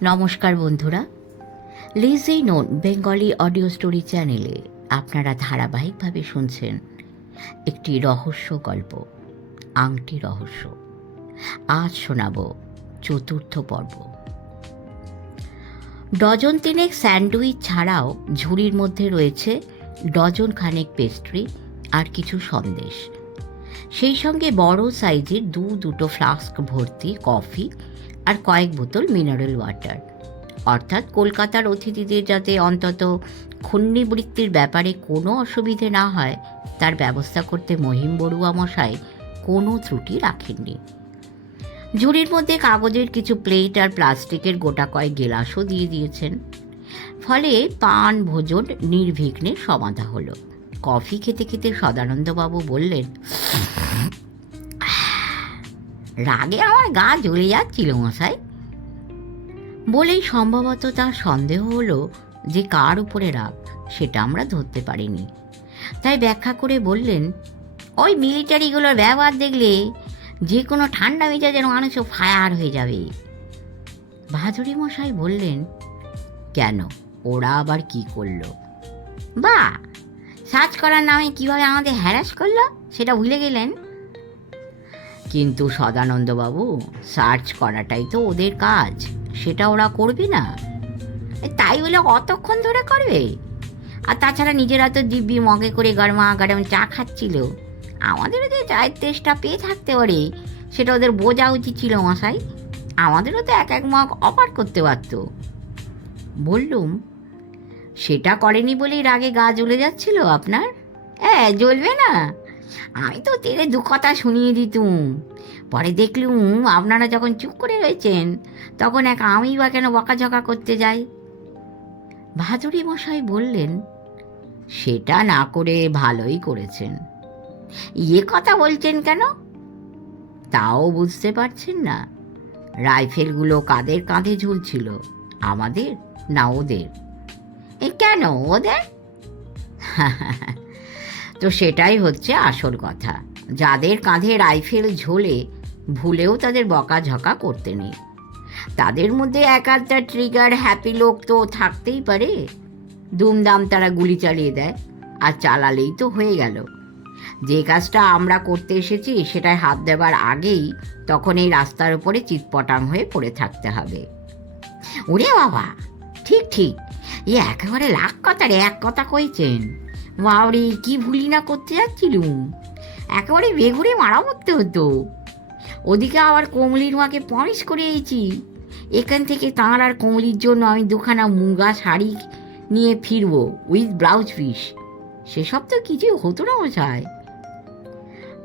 নমস্কার বন্ধুরা, lessee known Bengali audio story চ্যানেলে আপনারা ধারাবাহিকভাবে শুনছেন একটি রহস্য গল্প, আংটি রহস্য। আজ শোনাব চতুর্থ পর্ব। ডজন তিনেক স্যান্ডউইচ ছাড়াও ঝুড়ির মধ্যে রয়েছে ডজন খানেক পেস্ট্রি আর কিছু সন্দেশ, সেই সঙ্গে বড় সাইজের দুটো ফ্লাস্ক ভর্তি কফি আর কয়েক বোতল মিনারেল ওয়াটার। অর্থাৎ কলকাতার অতিথিদের যাতে অন্তত ক্ষুণ্ণিবৃত্তির ব্যাপারে কোনো অসুবিধে না হয় তার ব্যবস্থা করতে মহিম বড়ুয়া মশাই কোনো ত্রুটি রাখেননি। ঝুড়ির মধ্যে কাগজের কিছু প্লেট আর প্লাস্টিকের গোটা কয়েক গেলাসও দিয়ে দিয়েছেন। ফলে পান ভোজন নির্বিঘ্নে সমাধা হলো। কফি খেতে খেতে সদানন্দবাবু বললেন, রাগে আমার গা জ্বলে যাচ্ছিল মশাই। বলেই সম্ভবত তার সন্দেহ হলো যে কার উপরে রাগ সেটা আমরা ধরতে পারিনি। তাই ব্যাখ্যা করে বললেন, ওই মিলিটারিগুলোর ব্যবহার দেখলে যে কোনো ঠান্ডা মেজাজের মানুষও ফায়ার হয়ে যাবে। ভাদুরী মশাই বললেন, কেন, ওরা আবার কি করলো? বা, সার্চ করার নামে কিভাবে আমাদের হ্যারাস করলো সেটা ভুলে গেলেন? কিন্তু সদানন্দবাবু, সার্চ করাটাই তো ওদের কাজ, সেটা ওরা করবে না? তাই বলে কতক্ষণ ধরে করবে? আর তাছাড়া নিজেরা তো দিব্যি মগে করে গরমা গরম চা খাচ্ছিল। আমাদেরও যে চায়ের তেষ্টা পেয়ে থাকতে পারে সেটা ওদের বোঝা উচিত ছিল মশাই। আমাদেরও তো এক এক মগ অফার করতে পারত। বললুম, সেটা করেনি বলেই রাগে গা জ্বলে যাচ্ছিল আপনার? হ্যাঁ, জ্বলবে না? আমি তো তেরে দু কথা শুনিয়ে দিতুম। পরে দেখলুম আপনারা যখন চুপ করে রয়েছেন তখন আমি বা কেন বকাঝকা করতে যাই। ভাদুরী মশাই বললেন, সেটা না করে ভালোই করেছেন। কথা বলছেন কেন? তাও বুঝতে পারছেন না? রাইফেলগুলো কাদের কাঁধে ঝুলছিল, আমাদের না ওদের? কেন ওদের? তো সেটাই হচ্ছে আসল কথা। যাদের কাঁধে রাইফেল ঝোলে ভুলেও তাদের বকাঝকা করতে নেই। তাদের মধ্যে এক আধটা ট্রিগার হ্যাপি লোক তো থাকতেই পারে। দুমদাম তারা গুলি চালিয়ে দেয়, আর চালালেই তো হয়ে গেল। যে কাজটা আমরা করতে এসেছি সেটায় হাত দেবার আগেই তখন এই রাস্তার উপরে চিৎপটাং হয়ে পড়ে থাকতে হবে। ওরে বাবা, ঠিক ঠিক, একেবারে লাখ কথার এক কথা কইছেন। বাবরে, কি ভুলি না করতে যাচ্ছিলুম, একেবারে বেঘুরে মারা পড়তে হতো। ওদিকে আবার কমলির মাকে পমিশ করে এসেছি, এখান থেকে তাঁর আর কমলির জন্য আমি দুখানা মুগা শাড়ি নিয়ে ফিরবো উইথ ব্লাউজ পিস। সেসব তো কিছুই হতো না মশাই।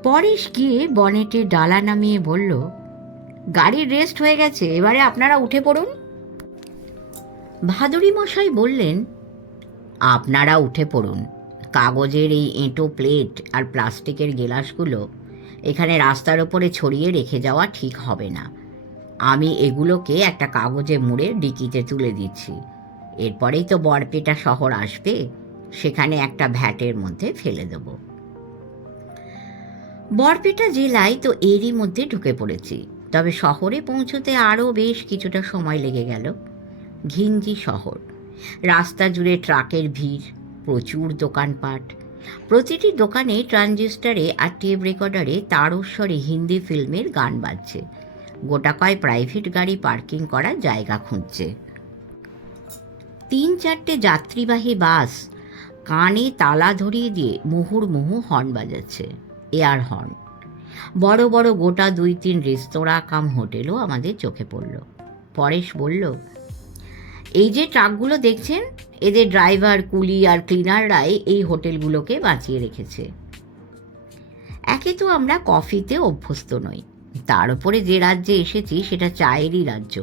পরেশ গিয়ে বনেটের ডালা নামিয়ে বলল, গাড়ির রেস্ট হয়ে গেছে, এবারে আপনারা উঠে পড়ুন। ভাদুরী মশাই বললেন, আপনারা উঠে পড়ুন। কাগজের এই এঁটো প্লেট আর প্লাস্টিকের গেলাসগুলো এখানে রাস্তার ওপরে ছড়িয়ে রেখে যাওয়া ঠিক হবে না। আমি এগুলোকে একটা কাগজে মুড়ে ডিকিতে তুলে দিচ্ছি। এরপরেই তো বরপেটা শহর আসবে, সেখানে একটা ভ্যাটের মধ্যে ফেলে দেব। বরপেটা জেলায় তো এরই মধ্যে ঢুকে পড়েছি, তবে শহরে পৌঁছতে আরও বেশ কিছুটা সময় লেগে গেল। ঘিঞ্জি শহর, রাস্তা জুড়ে ট্রাকের ভিড়, প্রচুর দোকানপাট। প্রতিটি দোকানে ট্রানজিস্টারে আর টেপ রেকর্ডারে তারস্বরে হিন্দি ফিল্মের গান বাজছে। গোটা কয় প্রাইভেট গাড়ি পার্কিং করার জায়গা খুঁজছে। 3-4টে যাত্রীবাহী বাস কানে তালা ধরিয়ে দিয়ে মুহুর্মুহু হর্ন বাজাচ্ছে, এয়ার হর্ন। বড় বড় গোটা 2-3 রেস্তোরাঁ কাম হোটেলও আমাদের চোখে পড়ল। পরেশ বলল, এই যে ট্রাকগুলো দেখছেন, এদের ড্রাইভার, কুলি আর ক্লিনাররাই এই হোটেলগুলোকে বাঁচিয়ে রেখেছে। একে তো আমরা কফিতে অভ্যস্ত নই, তার উপরে যে রাজ্যে এসেছি সেটা চায়েরই রাজ্য।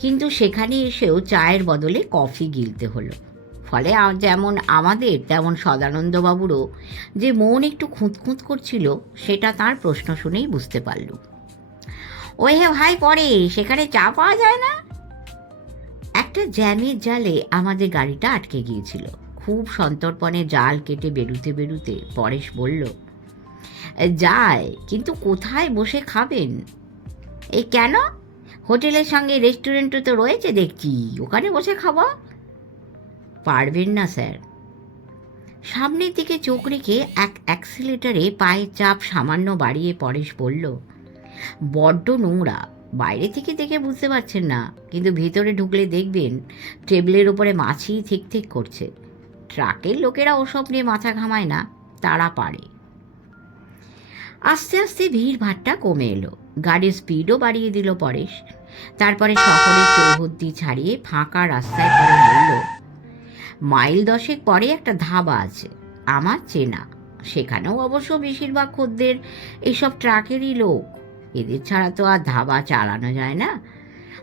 কিন্তু সেখানে এসেও চায়ের বদলে কফি গিলতে হলো। ফলে যেমন আমাদের তেমন সদানন্দবাবুরও যে মন একটু খুঁতখুঁত করছিল সেটা তার প্রশ্ন শুনেই বুঝতে পারল। ওই হে ভাই, পরে সেখানে চা পাওয়া যায় না? একটা জ্যামের জালে আমাদের গাড়িটা আটকে গিয়েছিল। খুব সন্তর্পণে জাল কেটে বেরুতে বেরুতে পরেশ বলল, যায়, কিন্তু কোথায় বসে খাবেন? কেন? হোটেলের সঙ্গে রেস্টুরেন্টও তো রয়েছে দেখছি, ওখানে বসে খাওয়া। পারবেন না স্যার। সামনের দিকে চোখ রেখে এক অ্যাক্সিলেটারে পায়ের চাপ সামান্য বাড়িয়ে পরেশ বলল, বড্ড নোংরা, বাইরে থেকে দেখে বুঝতে পারছেন না, কিন্তু ভিতরে ঢুকলে দেখবেন টেবিলের ওপরে মাছি ঠিক ঠিক করছে। ট্রাকের লোকেরা ওসব নিয়ে মাথা ঘামায় না, তারা পারে। আস্তে আস্তে ভিড় ভাট্টা কমে এলো, গাড়ির স্পিডও বাড়িয়ে দিল পরেশ। তারপরে শহরের চৌহদ্দি ছাড়িয়ে ফাঁকা রাস্তায় পরে বলল, মাইল 10 পরে একটা ধাবা আছে আমার চেনা, সেখানেও অবশ্য বেশিরভাগ খদ্দের এইসব ট্রাকেরই লোক। এদের ছাড়া তো আর ধাবা চালানো যায় না।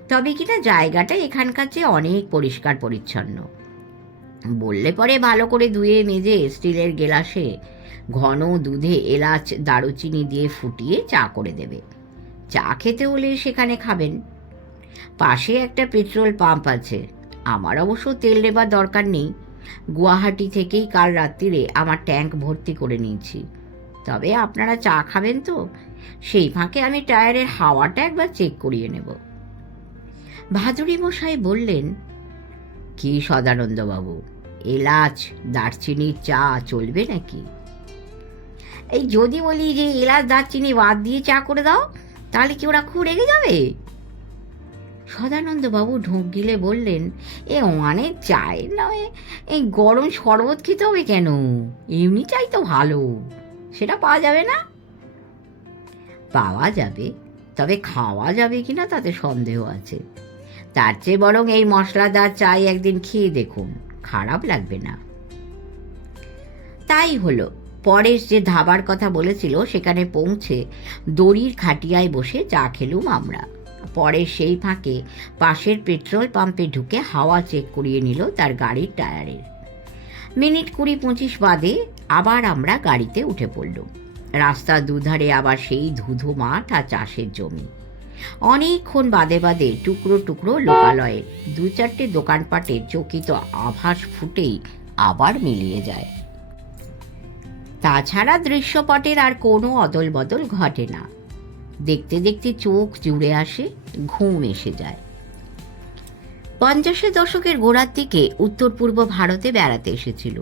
তবে কিনা জায়গাটা এখানকার চেয়ে অনেক পরিষ্কার পরিচ্ছন্ন। বললে পরে ভালো করে ধুয়ে মেজে স্টিলের গেলাসে ঘন দুধে এলাচ দারুচিনি দিয়ে ফুটিয়ে চা করে দেবে। চা খেতে হলে সেখানে খাবেন। পাশে একটা পেট্রোল পাম্প আছে। আমার অবশ্য তেল নেবার দরকার নেই, গুয়াহাটি থেকেই কাল রাত্রিরে আমার ট্যাঙ্ক ভর্তি করে নিয়েছি। তবে আপনারা চা খাবেন তো, সেই ফাঁকে আমি টায়ারের হাওয়াটা একবার চেক করিয়ে নেব। ভাদুরী মশাই বললেন, কি সদানন্দবাবু, এলাচ দারচিনির চা চলবে নাকি? এই যদি বলি যে এলাচ দারচিনি বাদ দিয়ে চা করে দাও, তাহলে কি ওরা খুব রেগে যাবে? সদানন্দবাবু ঢোক গিলে বললেন, এ অনেক চায়ের নয়, এই গরম শরবত খেতে হবে কেন? এমনি চাই তো ভালো, সেটা পাওয়া যাবে না? পাওয়া যাবে, তবে খাওয়া যাবে কিনা তাতে সন্দেহ আছে। তার চেয়ে বরং এই মশলাদার চাই একদিন খেয়ে দেখুন, খারাপ লাগবে না। তাই হলো। পরেশ যে ধাবার কথা বলেছিল সেখানে পৌঁছে দড়ির খাটিয়ায় বসে চা খেলুম আমরা। পরে সেই ফাঁকে পাশের পেট্রোল পাম্পে ঢুকে হাওয়া চেক করিয়ে নিল তার গাড়ির টায়ারের। মিনিট 20-25 বাদে আবার আমরা গাড়িতে উঠে পড়লুম। রাস্তার দুধারে আবার সেই ধুধু মাঠ আর চাষের জমি। অনেকক্ষণ বাদে বাদে টুকরো টুকরো লোকালয়ে 2-4টে দোকানপাটে চকিত আভাস ফুটেই আবার মিলিয়ে যায়। তাছাড়া দৃশ্যপটের আর কোনো অদল বদল ঘটে না। দেখতে দেখতে চোখ জুড়ে আসে, ঘুম এসে যায়। 50-এর দশকের গোড়ার দিকে উত্তর পূর্ব ভারতে বেড়াতে এসেছিল,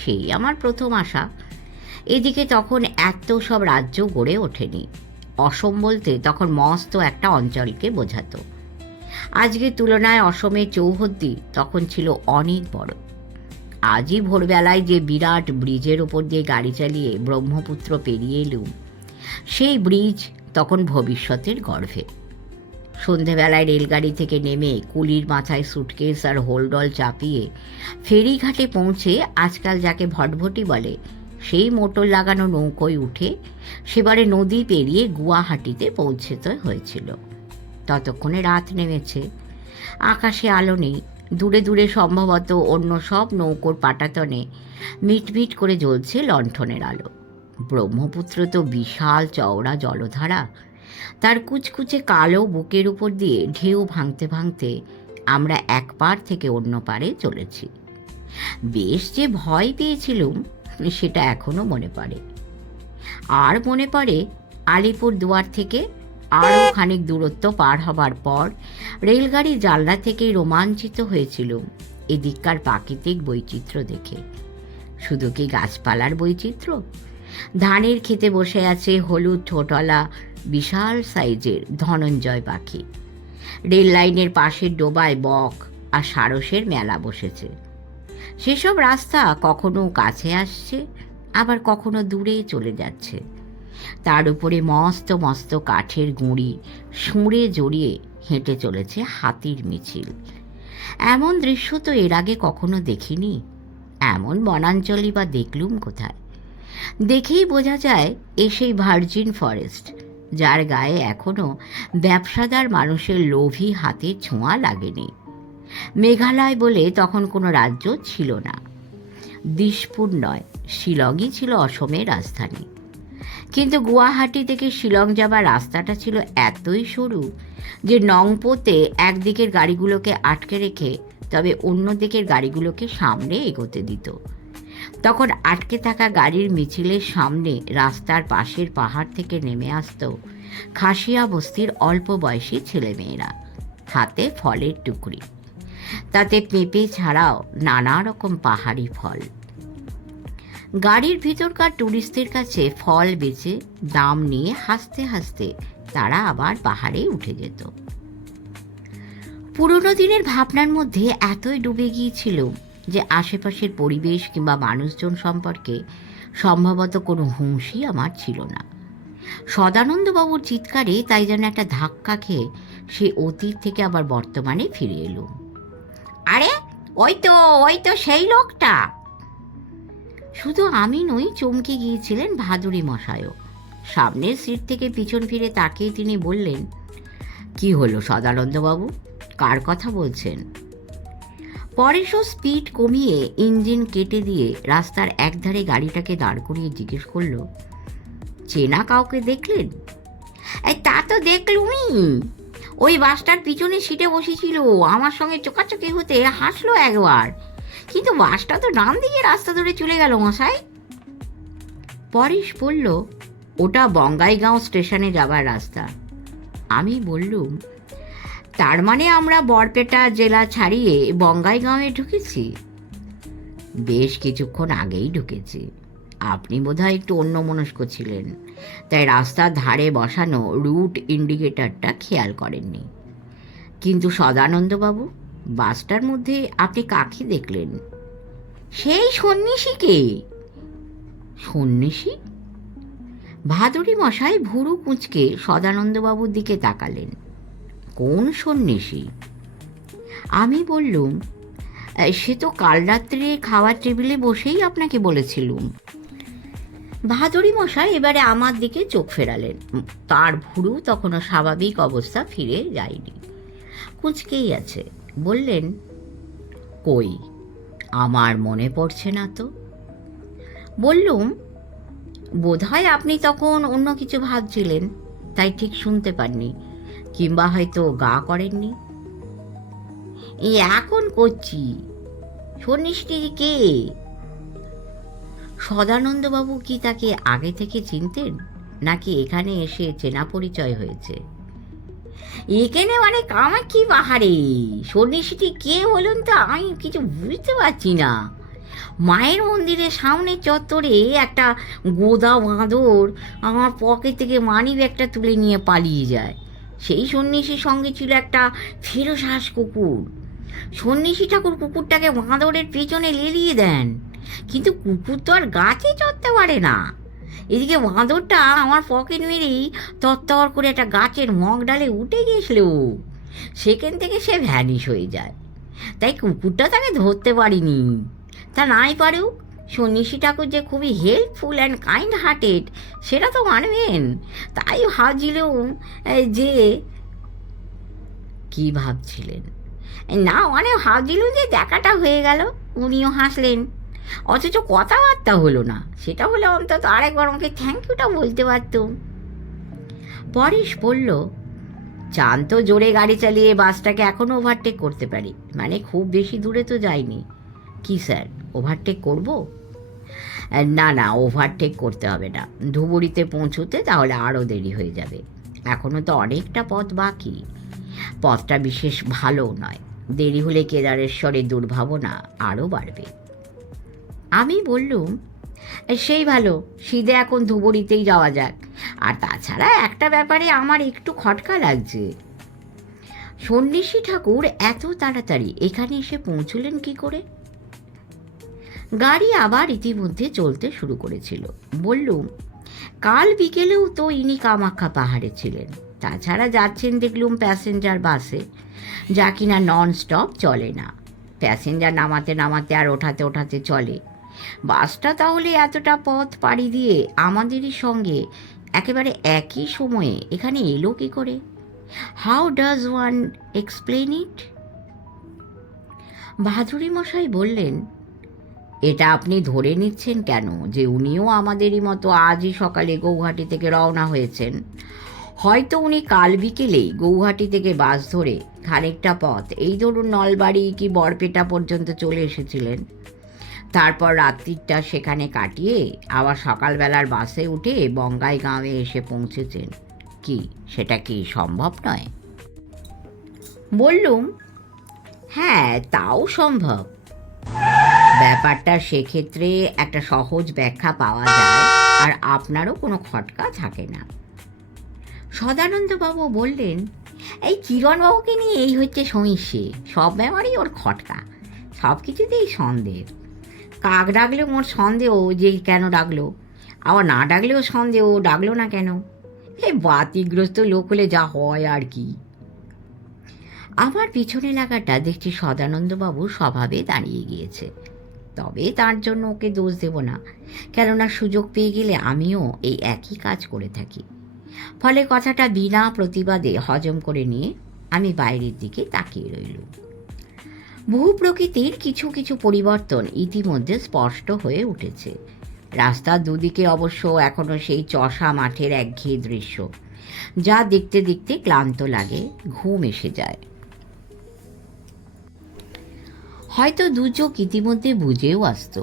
সেই আমার প্রথম আসা। এদিকে তখন এত সব রাজ্য গড়ে ওঠেনি। অসম বলতে তখন মস্ত একটা অঞ্চলকে বোঝাতো। আজকের তুলনায় অসমের চৌহদ্দি তখন ছিল অনেক বড়। আজই ভোরবেলায় যে বিরাট ব্রিজের ওপর দিয়ে গাড়ি চালিয়ে ব্রহ্মপুত্র পেরিয়ে এলুম, সেই ব্রিজ তখন ভবিষ্যতের গর্ভে। সন্ধেবেলায় রেলগাড়ি থেকে নেমে কুলির মাথায় সুটকেস আর হোলডল চাপিয়ে ফেরিঘাটে পৌঁছে আজকাল যাকে ভটভটি বলে সেই মোটর লাগানো নৌকোয় উঠে সেবারে নদী পেরিয়ে গুয়াহাটিতে পৌঁছতে হয়েছিল। ততক্ষণে রাত নেমেছে, আকাশে আলো নেই। দূরে দূরে সম্ভবত অন্য সব নৌকোর পাটাতনে মিটমিট করে জ্বলছে লণ্ঠনের আলো। ব্রহ্মপুত্র তো বিশাল চওড়া জলধারা, তার কুচকুচে কালো বুকের উপর দিয়ে ঢেউ ভাঙতে ভাঙতে আমরা এক পার থেকে অন্য পারে চলেছি। বেশ যে ভয় পেয়েছিলুম সেটা এখনো মনে পড়ে। আর মনে পড়ে আলিপুর দুয়ার থেকে আরও খানিক দূরত্ব পার হবার পর রেলগাড়ি জানলা থেকেই রোমাঞ্চিত হয়েছিলুম এদিককার প্রাকৃতিক বৈচিত্র্য দেখে। শুধু কি গাছপালার বৈচিত্র্য? ধানের খেতে বসে আছে হলুদ ঠোঁটওয়ালা বিশাল সাইজের ধনঞ্জয় পাখি। রেল লাইনের পাশের ডোবায় বক আর সারসের মেলা বসেছে। সেসব রাস্তা কখনো কাছে আসছে, আবার কখনো দূরে চলে যাচ্ছে। তার উপরে মস্ত মস্ত কাঠের গুঁড়ি শুঁড়ে জড়িয়ে হেঁটে চলেছে হাতির মিছিল। এমন দৃশ্য তো এর আগে কখনো দেখিনি। এমন বনাঞ্চলই বা দেখলুম কোথায়? দেখেই বোঝা যায় এ সেই ভার্জিন ফরেস্ট, যার গায়ে এখনো ব্যবসাদার মানুষের লোভী হাতের ছোঁয়া লাগেনি। মেঘালয় বলে তখন কোনো রাজ্য ছিল না। দিশপুর নয়, শিলংই ছিল অসমের রাজধানী। কিন্তু গুয়াহাটি থেকে শিলং যাবার রাস্তাটা ছিল এতই সরু যে নংপোতে একদিকের গাড়িগুলোকে আটকে রেখে তবে অন্য দিকের গাড়িগুলোকে সামনে এগোতে দিত। তখন আটকে থাকা গাড়ির মিছিলের সামনে রাস্তার পাশের পাহাড় থেকে নেমে আসত খাসিয়া বস্তির অল্প বয়সী ছেলেমেয়েরা, হাতে ফলের টুকরি, তাতে পেঁপে ছাড়াও নানা রকম পাহাড়ি ফল। গাড়ির ভিতরকার টুরিস্টদের কাছে ফল বেচে দাম নিয়ে হাসতে হাসতে তারা আবার পাহাড়ে উঠে যেত। পুরনো দিনের ভাবনার মধ্যে এতই ডুবে গিয়েছিল যে আশেপাশের পরিবেশ কিংবা মানুষজন সম্পর্কে সম্ভবত কোনো হুঁশই আমার ছিল না। সদানন্দবাবুর চিৎকারে তাই যেন একটা ধাক্কা খেয়ে সে অতীত থেকে আবার বর্তমানে ফিরে এলো। আরে ওই তো সেই লোকটা। শুধু আমি নই, চমকে গিয়েছিলেন ভাদুরী মশাইও। সামনের সিট থেকে পিছন ফিরে তাকিয়ে তিনি বললেন, কি হলো সদানন্দবাবু, কার কথা বলছেন? পরেশও স্পিড কমিয়ে ইঞ্জিন কেটে দিয়ে রাস্তার একধারে গাড়িটাকে দাঁড় করিয়ে জিজ্ঞেস করল, চেনা কাউকে দেখলেন? তা তো দেখলুমই, ওই বাসটার পিছনে সিটে বসেছিল, আমার সঙ্গে চোকাচোকি হতে হাসলো একবার, কিন্তু বাসটা তো ডান দিকে রাস্তা ধরে চলে গেল মশাই। পরেশ বলল, ওটা বঙ্গাইগাঁও স্টেশনে যাবার রাস্তা। আমি বললুম, তার মানে আমরা বরপেটা জেলা ছাড়িয়ে বঙ্গাইগাঁওয়ে ঢুকেছি? বেশ কিছুক্ষণ আগেই ঢুকেছি। আপনি বোধহয় একটু অন্যমনস্ক ছিলেন, তাই রাস্তার ধারে বসানো রুট ইন্ডিকেটরটা খেয়াল করেননি। কিন্তু সদানন্দবাবু, বাসটার মধ্যে আপনি কাকে দেখলেন? সেই সন্ন্যাসীকে। সন্ন্যাসী? ভাদুরী মশাই ভুরু কুঁচকে সদানন্দবাবুর দিকে তাকালেন। কোন সন্ন্যাসী? আমি বললুম, সে তো কাল রাত্রে খাওয়ার টেবিলে বসেই আপনাকে বলেছিলুম। ভাদুরী মশাই এবারে আমার দিকে চোখ ফেরালেন। তার ভুরু তখনও স্বাভাবিক অবস্থা ফিরে যায়নি, কুঁচকেই আছে। বললেন, কই, আমার মনে পড়ছে না তো। বললুম, বোধহয় আপনি তখন অন্য কিছু ভাবছিলেন, তাই ঠিক শুনতে পাননি, কিংবা হয়তো গা করেননি। এখন করছি। সন্ন্যাসীটি কে? সদানন্দবাবু কি তাকে আগে থেকে চিনতেন, নাকি এখানে এসে চেনা পরিচয় হয়েছে? এখানে মানে কামাক্ষী পাহাড়ে। সন্ন্যাসীটি কে বলুন তো, আমি কিছু বুঝতে পারছি না। মায়ের মন্দিরের সামনে চত্বরে একটা গোদা বাঁদর আমার পকেট থেকে মানি ব্যাগটা তুলে নিয়ে পালিয়ে যায়। সেই সন্ন্যাসীর সঙ্গে ছিল একটা ফেরোসাস কুকুর। সন্ন্যাসী ঠাকুর কুকুরটাকে বাঁদরের পেছনে লেলিয়ে দেন, কিন্তু কুকুর তো আর গাছে চড়তে পারে না। এদিকে বাঁদরটা আমার পকেট মেরেই তত্তর করে একটা গাছের মগ ডালে উঠে গিয়েছিল। সেখান থেকে সে ভ্যানিশ হয়ে যায়, তাই কুকুরটা তাকে ধরতে পারিনি। তা নাই পারুক, সন্ন্যাসী ঠাকুর যে খুবই হেল্পফুল অ্যান্ড কাইন্ড হার্টেড সেটা তো মানবেন। তাই ভাবছিলুম যে। কি ভাবছিলেন? না মানে ভাবছিলুম যে দেখাটা হয়ে গেল, উনিও হাসলেন, অথচ কথাবার্তা হলো না। সেটা হলে অন্তত আরেকবার আমাকে থ্যাংক ইউটা বলতে পারতুম। পরেশ বলল, চান তো জোরে গাড়ি চালিয়ে বাসটাকে এখনও ওভারটেক করতে পারি, মানে খুব বেশি দূরে তো যাইনি। কি স্যার, ওভারটেক করব? না, ওভারটেক করতে হবে না। ধুবুরিতে পৌঁছতে তাহলে আরও দেরি হয়ে যাবে। এখনও তো অনেকটা পথ বাকি। পথটা বিশেষ ভালোও নয়, দেরি হলে কেদারেশ্বরের দুর্ভাবনা আরও বাড়বে। আমি বললুম, সেই ভালো, সিধে এখন ধুবুরিতেই যাওয়া যাক। আর তাছাড়া একটা ব্যাপারে আমার একটু খটকা লাগছে। সন্ন্যাসী ঠাকুর এত তাড়াতাড়ি এখানে এসে পৌঁছলেন কি করে? গাড়ি আবার ইতিমধ্যে চলতে শুরু করেছিল। বললুম, কাল বিকেলেও তো ইনি কামাখ্যা পাহাড়ে ছিলেন। তাছাড়া যাচ্ছেন দেখলুম প্যাসেঞ্জার বাসে, যা কিনা নন স্টপ চলে না। প্যাসেঞ্জার নামাতে নামাতে আর ওঠাতে ওঠাতে চলে। বাসটা তাহলে এতটা পথ পাড়ি দিয়ে আমাদেরই সঙ্গে একেবারে একই সময়ে এখানে এলো কি করে? How does one explain it? Bhaduri মশাই বললেন, এটা আপনি ধরে নিচ্ছেন কেন যে উনিও আমাদেরই মতো আজই সকালে গৌহাটি থেকে রওনা হয়েছেন? হয়তো উনি কাল বিকেলেই গৌহাটি থেকে বাস ধরে খানিকটা পথ, এই ধরুন নলবাড়ি কি বরপেটা পর্যন্ত চলে এসেছিলেন। তারপর রাত্রিটা সেখানে কাটিয়ে আবার সকালবেলার বাসে উঠে বঙ্গাইগাঁওয়ে এসে পৌঁছেছেন। কি সেটা কি সম্ভব নয়? বললুম, হ্যাঁ তাও সম্ভব। ব্যাপারটা সেক্ষেত্রে একটা সহজ ব্যাখ্যা পাওয়া যায় আর আপনারও কোনো খটকা থাকে না। সদানন্দবাবু বললেন, এই কিরণবাবুকে নিয়ে এই হচ্ছে সমস্যে, সব ব্যাপারেই ওর খটকা, সব কিছুতেই সন্দেহ। কাক ডাকলেও ওর সন্দেহ যে কেন ডাকলো, আবার না ডাকলেও সন্দেহ ডাকলো না কেন। এই বাতিগ্রস্ত লোক হলে যা হয় আর কি। আমার পিছনে লাগাটা দেখছি সদানন্দবাবু স্বভাবে দাঁড়িয়ে গিয়েছে। তবে তার জন্য ওকে দোষ দেব না, কেননা সুযোগ পেয়ে গেলে আমিও এই একই কাজ করে থাকি। ফলে কথাটা বিনা প্রতিবাদে হজম করে নিয়ে আমি বাইরের দিকে তাকিয়ে রইলুম। ভূপ্রকৃতির কিছু কিছু পরিবর্তন ইতিমধ্যে স্পষ্ট হয়ে উঠেছে। রাস্তার দুদিকে অবশ্য এখনও সেই চষা মাঠের একঘেয়ে দৃশ্য, যা দেখতে দেখতে ক্লান্ত লাগে, ঘুম এসে যায়। হয়তো দু চোখ ইতিমধ্যে বুঝেও আসত,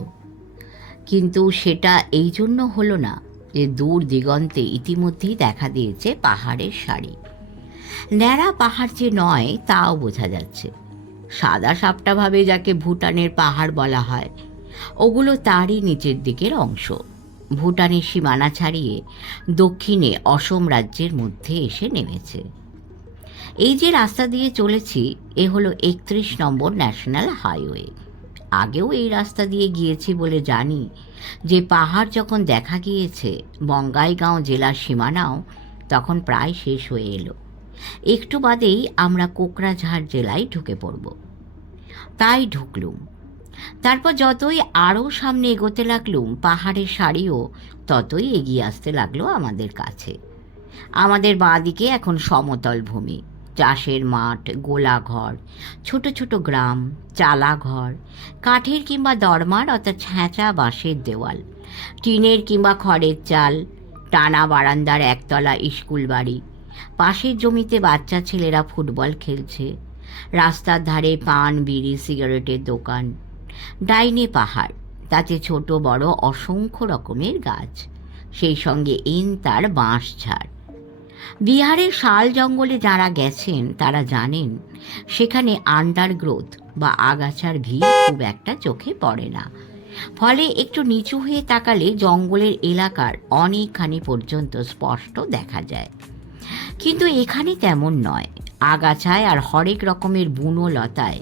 কিন্তু সেটা এই জন্য হলো না যে দূর দিগন্তে ইতিমধ্যেই দেখা দিয়েছে পাহাড়ের সারি। ন্যাড়া পাহাড় যে নয় তাও বোঝা যাচ্ছে। সাদা সাপটাভাবে যাকে ভুটানের পাহাড় বলা হয়, ওগুলো তারই নিচের দিকের অংশ। ভুটানের সীমানা ছাড়িয়ে দক্ষিণে অসম রাজ্যের মধ্যে এসে নেমেছে। এই যে রাস্তা দিয়ে চলেছি এ হলো 31 নম্বর ন্যাশনাল হাইওয়ে। আগেও এই রাস্তা দিয়ে গিয়েছি বলে জানি যে পাহাড় যখন দেখা গিয়েছে বঙ্গাইগাঁও জেলার সীমানাও তখন প্রায় শেষ হয়ে এলো। একটু বাদেই আমরা কোকরাঝাড় জেলায় ঢুকে পড়ব। তাই ঢুকলুম। তারপর যতই আরও সামনে এগোতে লাগলুম পাহাড়ের সারিও ততই এগিয়ে আসতে লাগলো আমাদের কাছে। আমাদের বাঁদিকে এখন সমতল ভূমি, চাষের মাঠ, গোলাঘর, ছোট ছোট গ্রাম, চালাঘর, কাঠের কিংবা দরমার অর্থাৎ ছ্যাঁচা বাঁশের দেওয়াল, টিনের কিংবা খড়ের চাল, টানা বারান্দার একতলা স্কুল বাড়ি, পাশের জমিতে বাচ্চা ছেলেরা ফুটবল খেলছে, রাস্তার ধারে পান বিড়ি সিগারেটের দোকান, ডাইনে পাহাড়, তাতে ছোট বড় অসংখ্য রকমের গাছ, সেই সঙ্গে তার বাঁশ ঝাড়। বিহারের শাল জঙ্গলে যারা গেছেন তারা জানেন সেখানে আন্ডারগ্রোথ বা আগাছার ভিড় খুব একটা চোখে পড়ে না। ফলে একটু নিচু হয়ে তাকালে জঙ্গলের এলাকার অনেকখানি পর্যন্ত স্পষ্ট দেখা যায়। কিন্তু এখানে তেমন নয়। আগাছায় আর হরেক রকমের বুনো লতায়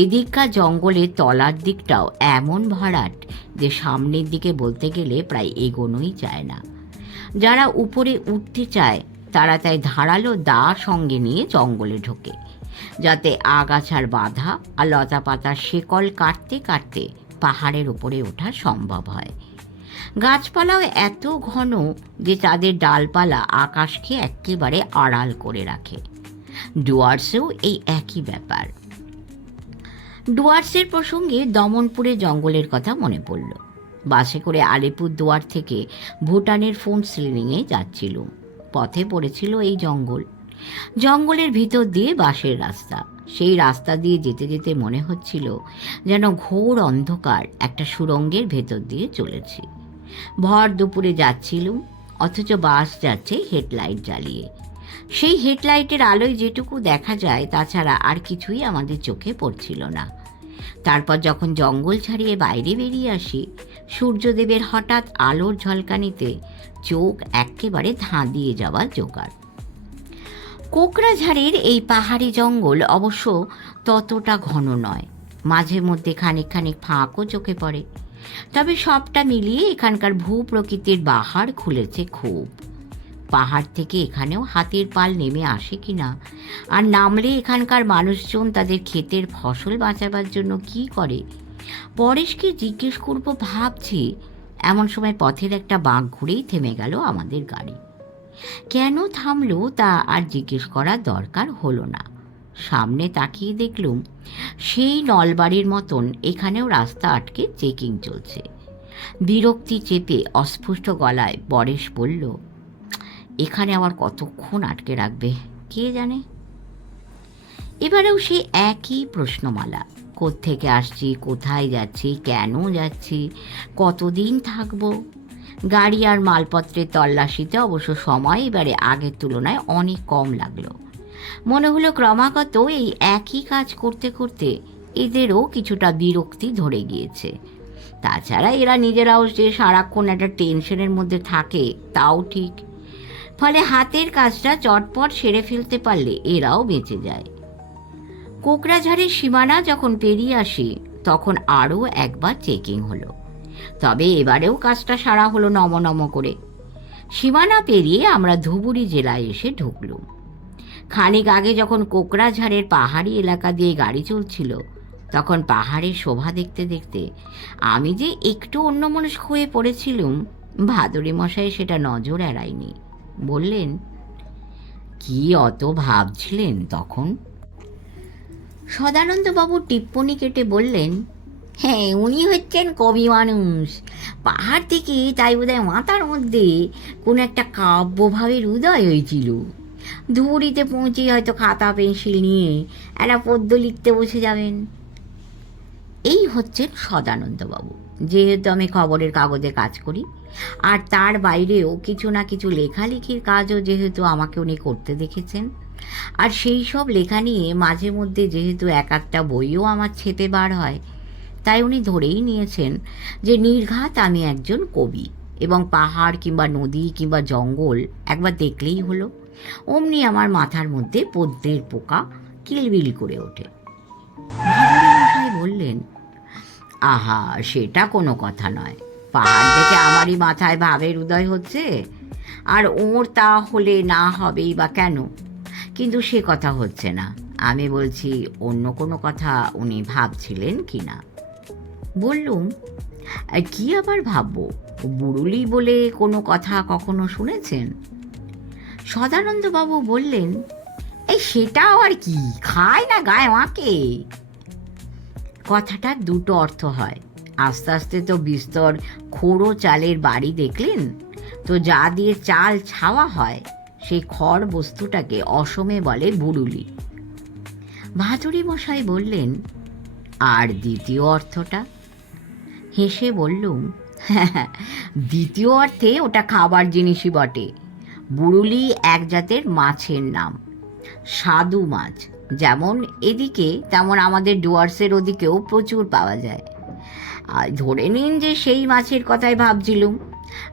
এদিককার জঙ্গলের তলার দিকটাও এমন ভরাট যে সামনের দিকে বলতে গেলে প্রায় এগোনোই যায় না। যারা উপরে উঠতে চায় তারা তাই ধারালো দা সঙ্গে নিয়ে জঙ্গলে ঢোকে, যাতে আগাছার বাধা আর লতা পাতার শেকল কাটতে কাটতে পাহাড়ের উপরে ওঠা সম্ভব হয়। গাছপালাও এত ঘন যে তাদের ডালপালা আকাশকে একেবারে আড়াল করে রাখে। ডুয়ার্সেও এই একই ব্যাপার। ডুয়ার্সের প্রসঙ্গে দমনপুরে জঙ্গলের কথা মনে পড়ল। বাসে করে আলিপুরদুয়ার থেকে ভুটানের ফোন সিলিংয়ে যাচ্ছিলুম। পথে পড়েছিল এই জঙ্গল। জঙ্গলের ভিতর দিয়ে বাঁশের রাস্তা। সেই রাস্তা দিয়ে যেতে যেতে মনে হচ্ছিল যেন ঘোর অন্ধকার একটা সুড়ঙ্গের ভেতর দিয়ে চলেছি। ভর দুপুরে যাচ্ছিলুম, অথচ বাস যাচ্ছে হেডলাইট জ্বালিয়ে। সেই হেডলাইটের আলোয় যেটুকু দেখা যায় তাছাড়া আর কিছুই আমাদের চোখে পড়ছিল না। তারপর যখন জঙ্গল ছাড়িয়ে বাইরে বেরিয়ে আসি, সূর্যদেবের হঠাৎ আলোর ঝলকানিতে চোখ একেবারে ধাঁধিয়ে যাওয়া জোগাড়। কোকরাঝাড়ের এই পাহাড়ি জঙ্গল অবশ্য ততটা ঘন নয়, মাঝে মধ্যে খানিক খানিক ফাঁকও চোখে পড়ে। তবে সবটা মিলিয়ে এখানকার ভূপ্রকৃতির বাহার খুলেছে খুব। পাহাড় থেকে এখানেও হাতির পাল নেমে আসে কিনা, আর নামলে এখানকার মানুষজন তাদের ক্ষেতের ফসল বাঁচাবার জন্য কি করে, পরেশকে জিজ্ঞেস করব ভাবছি, এমন সময় পথের একটা বাঁক ঘুরেই থেমে গেল আমাদের গাড়ি। কেন থামলো তা আর জিজ্ঞেস করার দরকার হলো না। সামনে তাকিয়ে দেখলুম সেই নলবাড়ির মতন এখানেও রাস্তা আটকে চেকিং চলছে। বিরক্তি চেপে অস্ফুট গলায় পরেশ বলল, এখানে আবার কতক্ষণ আটকে রাখবে কে জানে। এবারেও সে একই প্রশ্নমালা, কোত্থেকে আসছি, কোথায় যাচ্ছি, কেন যাচ্ছি, কতদিন থাকবো। গাড়ি আর মালপত্রের তল্লাশিতে অবশ্য সময় এবারে আগের তুলনায় অনেক কম লাগলো। মনে হলো ক্রমাগত এই একই কাজ করতে করতে এদেরও কিছুটা বিরক্তি ধরে গিয়েছে। তাছাড়া এরা নিজেরাও যে সারাক্ষণ একটা টেনশনের মধ্যে থাকে তাও ঠিক। ফলে হাতের কাজটা চটপট সেরে ফেলতে পারলে এরাও বেঁচে যায়। কোকড়াঝাড়ের সীমানা যখন পেরিয়ে আসি তখন আরও একবার চেকিং হলো, তবে এবারেও কাজটা সারা হলো নম করে। সীমানা পেরিয়ে আমরা ধুবুরি জেলায় এসে ঢুকলুম। খানিক আগে যখন কোকড়াঝাড়ের পাহাড়ি এলাকা দিয়ে গাড়ি চলছিল তখন পাহাড়ের শোভা দেখতে দেখতে আমি যে একটু অন্যমনস্ক হয়ে পড়েছিলুম, ভাদুরী মশাই সেটা নজর এড়ায়নি। বললেন, কি অত ভাবছিলেন তখন? সদানন্দবাবু টিপ্পনি কেটে বললেন, হ্যাঁ, উনি হচ্ছেন কবি মানুষ। পাহাড় থেকে তাই বোধহয় মাথার মধ্যে কোনো একটা কাব্যভাবের উদয় হয়েছিল। ধুবুরিতে পৌঁছে হয়তো খাতা পেন্সিল নিয়ে একটা পদ্য লিখতে বসে যাবেন। এই হচ্ছেন সদানন্দবাবু। যেহেতু আমি খবরের কাগজে কাজ করি আর তার বাইরেও কিছু না কিছু লেখালেখির কাজও যেহেতু আমাকে উনি করতে দেখেছেন, আর সেই সব লেখা নিয়ে মাঝে মধ্যে যেহেতু এক একটা বইও আমার ছেপে বার হয়, তাই উনি ধরেই নিয়েছেন যে নির্ঘাত আমি একজন কবি এবং পাহাড় কিংবা নদী কিংবা জঙ্গল একবার দেখলেই হলো, অমনি আমার মাথার মধ্যে পদ্মের পোকা কিলবিল করে ওঠে। মশাই বললেন, আহা, সেটা কোনো কথা নয়। পাহাড় দেখে আমারই মাথায় ভাবের উদয় হচ্ছে, আর ওর তা হলে না হবেই বা কেন? কিন্তু সে কথা হচ্ছে না। আমি বলছি অন্য কোনো কথা উনি ভাবছিলেন কি না। বললুম, কি আবার ভাববো? বুড়ুলি বলে কোনো কথা কখনো শুনেছেন? সদানন্দবাবু বললেন, এই সেটাও আর কি, খায় না গায়ে মাকে। কথাটার দুটো অর্থ হয়। আস্তে আস্তে তো বিস্তর খোড়ো চালের বাড়ি দেখলেন তো, যা দিয়ে চাল ছাওয়া হয় সেই খড় বস্তুটাকে অসমে বলে বুড়ুলি। ভাদুরী মশাই বললেন, আর দ্বিতীয় অর্থটা? হেসে বললুম, দ্বিতীয় অর্থে ওটা খাবার জিনিসই বটে। বুড়ুলি এক জাতের মাছের নাম, স্বাদু মাছ। যেমন এদিকে তেমন আমাদের ডুয়ার্সের ওদিকেও প্রচুর পাওয়া যায়। আর ধরে নিন যে সেই মাছের কথাই ভাবছিলুম,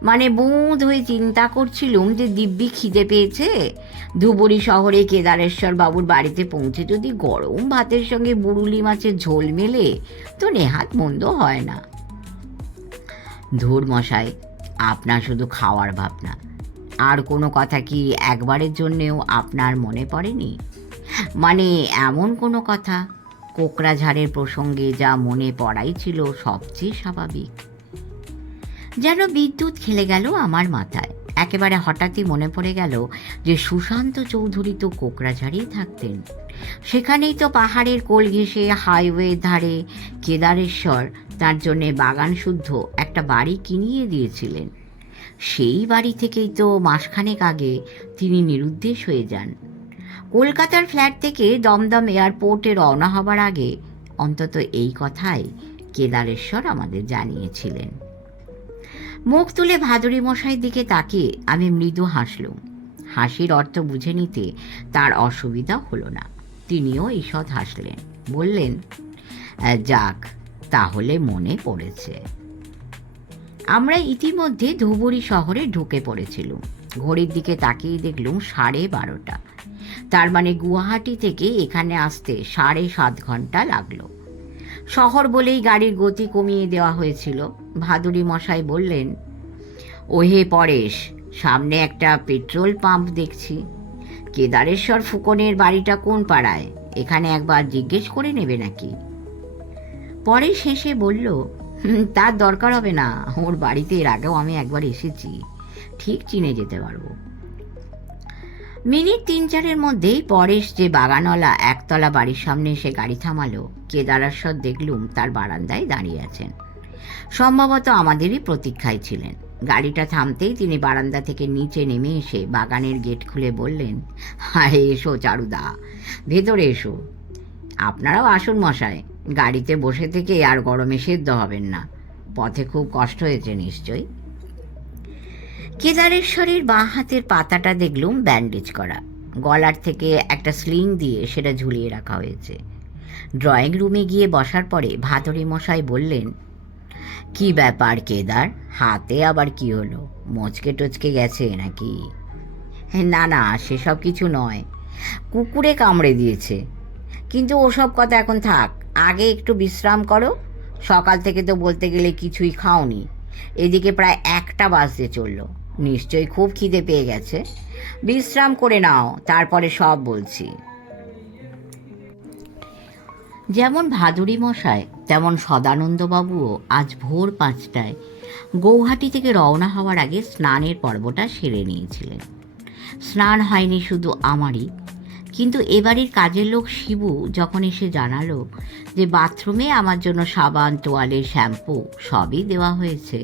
মানে বোধ হয়ে চিন্তা করছিলুম যে দিব্যি খিদে পেয়েছে, ধুবুরি শহরে কেদারেশ্বর বাবুর বাড়িতে পৌঁছে যদি গরম ভাতের সঙ্গে বুড়ুলি মাছের ঝোল মেলে তো নেহাত মন্দ হয় না। ধুর মশাই, আপনার শুধু খাওয়ার ভাবনা, আর কোনো কথা কি একবারের জন্যেও আপনার মনে পড়েনি? মানে এমন কোনো কথা? কোকড়াঝাড়ের প্রসঙ্গে যা মনে পড়াই ছিল সবচেয়ে স্বাভাবিক। যেন বিদ্যুৎ খেলে গেল আমার মাথায়। একেবারে হঠাৎই মনে পড়ে গেল যে সুশান্ত চৌধুরী তো কোকড়াঝাড়েই থাকতেন। সেখানেই তো পাহাড়ের কোল ঘেঁষে হাইওয়ের ধারে কেদারেশ্বর তার জন্যে বাগান শুদ্ধ একটা বাড়ি কিনিয়ে দিয়েছিলেন। সেই বাড়ি থেকেই তো মাসখানেক আগে তিনি নিরুদ্দেশ হয়ে যান। কলকাতার ফ্ল্যাট থেকে দমদম এয়ারপোর্টে রওনা হবার আগে অন্তত এই কথাই কেদারেশ্বর আমাদের জানিয়েছিলেন। মুখ তুলে ভাদুরী মশাইয়ের দিকে তাকিয়ে আমি মৃদু হাসলুম। হাসির অর্থ বুঝে নিতে তার অসুবিধা হলো না। তিনিও ঈষৎ হাসলেন, বললেন, যাক, তাহলে মনে পড়েছে। আমরা ইতিমধ্যে ধুবুরি শহরে ঢুকে পড়েছিলুম। ঘড়ির দিকে তাকিয়ে দেখলুম 12:30। তার মানে গুয়াহাটি থেকে এখানে আসতে 7.5 ঘন্টা লাগলো। শহর বলেই গাড়ির গতি কমিয়ে দেওয়া হয়েছিল। ভাদুরী মশাই বললেন, ওহে পরেশ, সামনে একটা পেট্রোল পাম্প দেখছি। কেদারেশ্বর ফুকনের বাড়িটা কোন পাড়ায়? এখানে একবার জিজ্ঞেস করে নেবে নাকি? পরেশ হেসে বলল, তার দরকার হবে না, ওর বাড়িতে এর আগেও আমি একবার এসেছি, ঠিক চিনে যেতে পারবো। মিনিট 3-4-এর মধ্যেই পরেশ যে বাগানওয়ালা একতলা বাড়ির সামনে এসে গাড়ি থামালো, কেদারেশ্বর দেখলুম তার বারান্দায় দাঁড়িয়ে আছেন। সম্ভবত আমাদেরই প্রতীক্ষায় ছিলেন। গাড়িটা থামতেই তিনি বারান্দা থেকে নিচে নেমে এসে বাগানের গেট খুলে বললেন, হায়, এসো চারুদা, ভেতরে এসো। আপনারাও আসুন মশাই, গাড়িতে বসে থেকে আর গরমে সেদ্ধ হবেন না। পথে খুব কষ্ট হয়েছে নিশ্চয়ই। কেদারেশ্বরের বাঁ হাতের পাতাটা দেখলুম ব্যান্ডেজ করা, গলার থেকে একটা স্লিং দিয়ে সেটা ঝুলিয়ে রাখা হয়েছে। ড্রয়িং রুমে গিয়ে বসার পরে ভাতড়ি মশাই বললেন, কি ব্যাপার কেদার, হাতে আবার কি হলো? মচকে টচকে গেছে নাকি? না না, সেসব কিছু নয়, কুকুরে কামড়ে দিয়েছে। কিন্তু ওসব কথা এখন থাক, আগে একটু বিশ্রাম করো। সকাল থেকে তো বলতে গেলে কিছুই খাওনি। এদিকে প্রায় 1টা বাজতে চললো, নিশ্চয়ই খুব খিদে পেয়ে গেছে। বিশ্রাম করে নাও, তারপরে সব বলছি। যেমন ভাদুড়ি মশাই তেমন সদানন্দবাবুও আজ ভোর 5টায় গৌহাটি থেকে রওনা হওয়ার আগে স্নানের পর্বটা সেরে নিয়েছিলেন। স্নান হয়নি শুধু আমারই, কিন্তু এবাড়ির কাজের লোক শিবু যখন এসে জানালো যে বাথরুমে আমার জন্য সাবান, তোয়ালে, শ্যাম্পু সবই দেওয়া হয়েছে,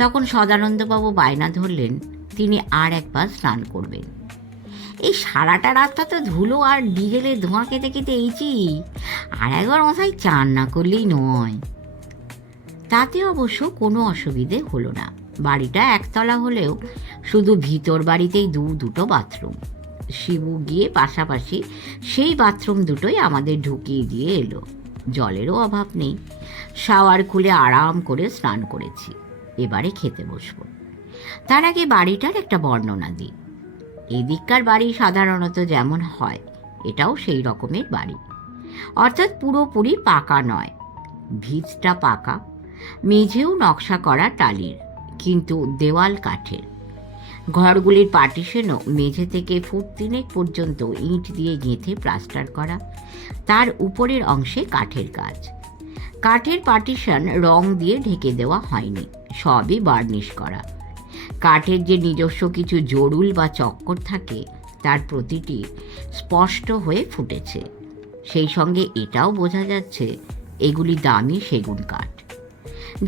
তখন সদানন্দবাবু বায়না ধরলেন তিনি আর একবার স্নান করবেন। এই সারাটা রাতটা তো ধুলো আর ডিজেলের ধোঁয়া খেতে খেতে এইছি, আর একবার মশাই চান না করলেই নয়। তাতে অবশ্য কোনো অসুবিধে হলো না। বাড়িটা একতলা হলেও শুধু ভিতর বাড়িতেই দুটো বাথরুম। শিবু গিয়ে পাশাপাশি সেই বাথরুম দুটোই আমাদের ঢুকিয়ে দিয়ে এলো। জলেরও অভাব নেই। শাওয়ার খুলে আরাম করে স্নান করেছি। এবারে খেতে বসবো। তার আগে বাড়িটার একটা বর্ণনা দিই। এদিককার বাড়ি সাধারণত যেমন হয়, এটাও সেই রকমের বাড়ি। অর্থাৎ পুরোপুরি পাকা নয়, ভিতটা পাকা, মেঝেও নকশা করা টালির, কিন্তু দেওয়াল কাঠের। ঘরগুলির পার্টিশনও মেঝে থেকে ফুট 3 পর্যন্ত ইট দিয়ে গেঁথে প্লাস্টার করা, তার উপরের অংশে কাঠের কাজ। কাঠের পার্টিশন রং দিয়ে ঢেকে দেওয়া হয়নি, সবই বার্নিশ করা। কাঠের যে নিজস্ব কিছু জড়ুল বা চক্কর থাকে, তার প্রতিটি স্পষ্ট হয়ে ফুটেছে। সেই সঙ্গে এটাও বোঝা যাচ্ছে এগুলি দামি সেগুন কাঠ।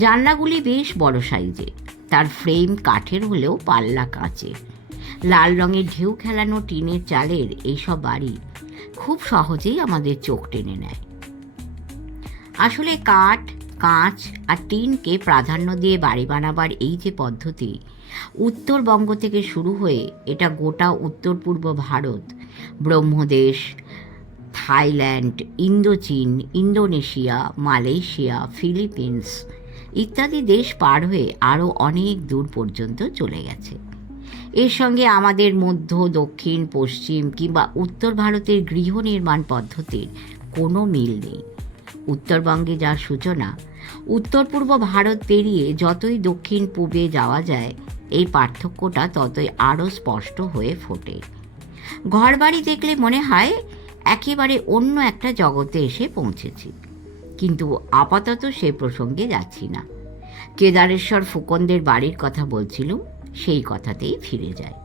জানলাগুলি বেশ বড় সাইজে, তার ফ্রেম কাঠের হলেও পাল্লা কাঁচের। লাল রঙের ঢেউ খেলানো টিনের চালের এইসব বাড়ি খুব সহজেই আমাদের চোখ টেনে নেয়। আসলে কাঠ, কাঁচ আর টিনকে প্রাধান্য দিয়ে বাড়ি বানাবার এই যে পদ্ধতি, উত্তরবঙ্গ থেকে শুরু হয়ে এটা গোটা উত্তর পূর্ব Bharat, ব্রহ্মদেশ, Thailand, ইন্দোচীন, Indonesia, Malaysia, Philippines ইত্যাদি দেশ পার হয়ে আরও অনেক দূর পর্যন্ত চলে গেছে। এর সঙ্গে আমাদের মধ্য, দক্ষিণ, পশ্চিম কিংবা উত্তর ভারতের গৃহ নির্মাণ পদ্ধতির কোনো মিল নেই। উত্তরবঙ্গে যার সূচনা, উত্তর পূর্ব ভারত পেরিয়ে যতই দক্ষিণ পূবে যাওয়া যায়, এই পার্থক্যটা ততই আরও স্পষ্ট হয়ে ফোটে। ঘরবাড়ি দেখলে মনে হয় একেবারে অন্য একটা জগতে এসে পৌঁছেছি। কিন্তু আপাতত সে প্রসঙ্গে যাচ্ছি না। কেদারেশ্বর ফুকনদের বাড়ির কথা বলছিলাম, সেই কথাতেই ফিরে যায়।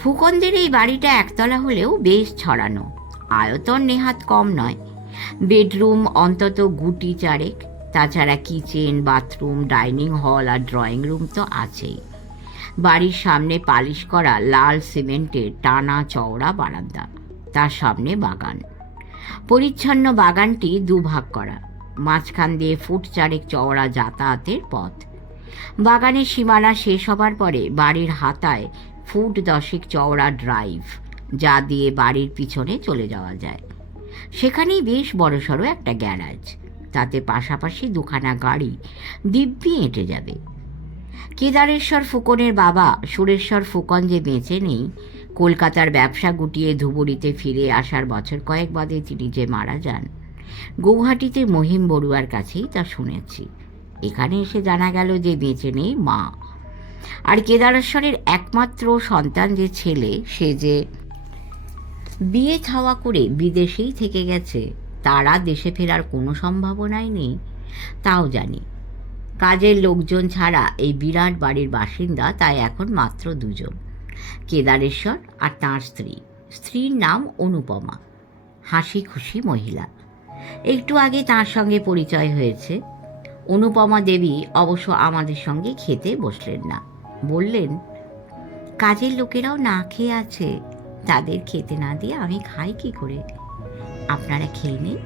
ফুকনদের এই বাড়িটা একতলা হলেও বেশ ছড়ানো, আয়তন নেহাত কম নয়। বেডরুম অন্তত গুটি 4, তাছাড়া কিচেন, বাথরুম, ডাইনিং হল আর ড্রয়িং রুম তো আছেই। বাড়ির সামনে পালিশ করা লাল সিমেন্টের টানা চওড়া বারান্দা, তার সামনে বাগান। পরিচ্ছন্ন বাগানটি দুভাগ করা, মাঝখান দিয়ে ফুট 4 চওড়া যাতায়াতের পথ। বাগানের সীমানা শেষ হবার পরে বাড়ির হাতায় ফুট 10 চওড়া ড্রাইভ, যা দিয়ে বাড়ির পিছনে চলে যাওয়া যায়। সেখানেই বেশ বড়সড় একটা গ্যারাজ, তাতে পাশাপাশি 2খানা গাড়ি দিব্যি এঁটে যাবে। কেদারেশ্বর ফুকনের বাবা সুরেশ্বর ফুকন যে বেঁচে নেই, কলকাতার ব্যবসা গুটিয়ে ধুবুরিতে ফিরে আসার বছর কয়েক বাদে তিনি যে মারা যান, গৌহাটিতে মহিম বড়ুয়ার কাছেই তা শুনেছি। এখানে এসে জানা গেল যে বেঁচে নেই মা। আর কেদারেশ্বরের একমাত্র সন্তান যে ছেলে, সে যে বিয়ে থাওয়া করে বিদেশেই থেকে গেছে, তারা দেশে ফেরার কোনো সম্ভাবনাই নেই, তাও জানি। কাজের লোকজন ছাড়া এই বিরাট বাড়ির বাসিন্দা তাই এখন মাত্র 2 জন, কেদারেশ্বর আর তাঁর স্ত্রী। স্ত্রীর নাম অনুপমা, হাসি খুশি মহিলা। একটু আগে তাঁর সঙ্গে পরিচয় হয়েছে। অনুপমা দেবী অবশ্য আমাদের সঙ্গে খেতে বসলেন না, বললেন, কাজের লোকেরাও না খেয়ে আছে, তাদের খেতে না দিয়ে আমি খাই কি করে? আপনারা খেয়ে নিন,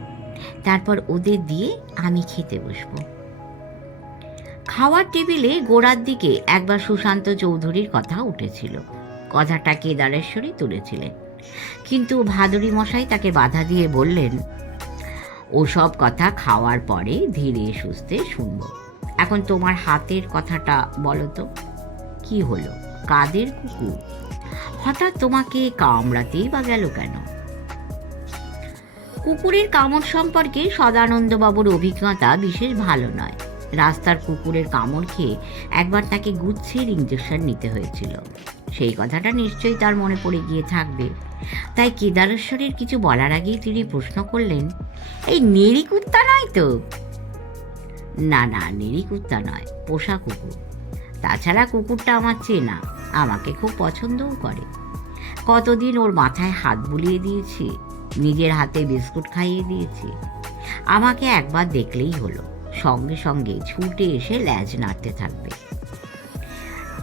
তারপর ওদের দিয়ে আমি খেতে বসবো। খাওয়ার টেবিলে গোড়ার দিকে একবার সুশান্ত চৌধুরীর কথা উঠেছিল। কথাটা কেদারেশ্বরী তুলেছিলেন, কিন্তু ভাদুরী মশাই তাকে বাধা দিয়ে বললেন, ওসব কথা খাওয়ার পরে ধীরে সুস্থে শুনব। এখন তোমার হাতের কথাটা বলো তো, কি হলো? কাদের কুকুর? হঠাৎ তোমাকে কামড়াতেই বা গেল কেন? কুকুরের কামড় সম্পর্কে সদানন্দবাবুর অভিজ্ঞতা বিশেষ ভালো নয়। রাস্তার কুকুরের কামড় খেয়ে একবার তাকে গুচ্ছের ইঞ্জেকশন নিতে হয়েছিল। সেই কথাটা নিশ্চয়ই তার মনে পড়ে গিয়ে থাকবে। তাই কেদারেশ্বরের কিছু বলার আগেই তিনি প্রশ্ন করলেন, এই নেড়ি কুত্তা নয় তো? না না, নেড়ি কুত্তা নয়, পোষা কুকুর। তাছাড়া কুকুরটা আমার চেনা, আমাকে খুব পছন্দও করে। কতদিন ওর মাথায় হাত বুলিয়ে দিয়েছি, নিজের হাতে বিস্কুট খাইয়ে দিয়েছি। আমাকে একবার দেখলেই হলো, সঙ্গে সঙ্গে ছুটে এসে ল্যাজ নাড়তে থাকবে।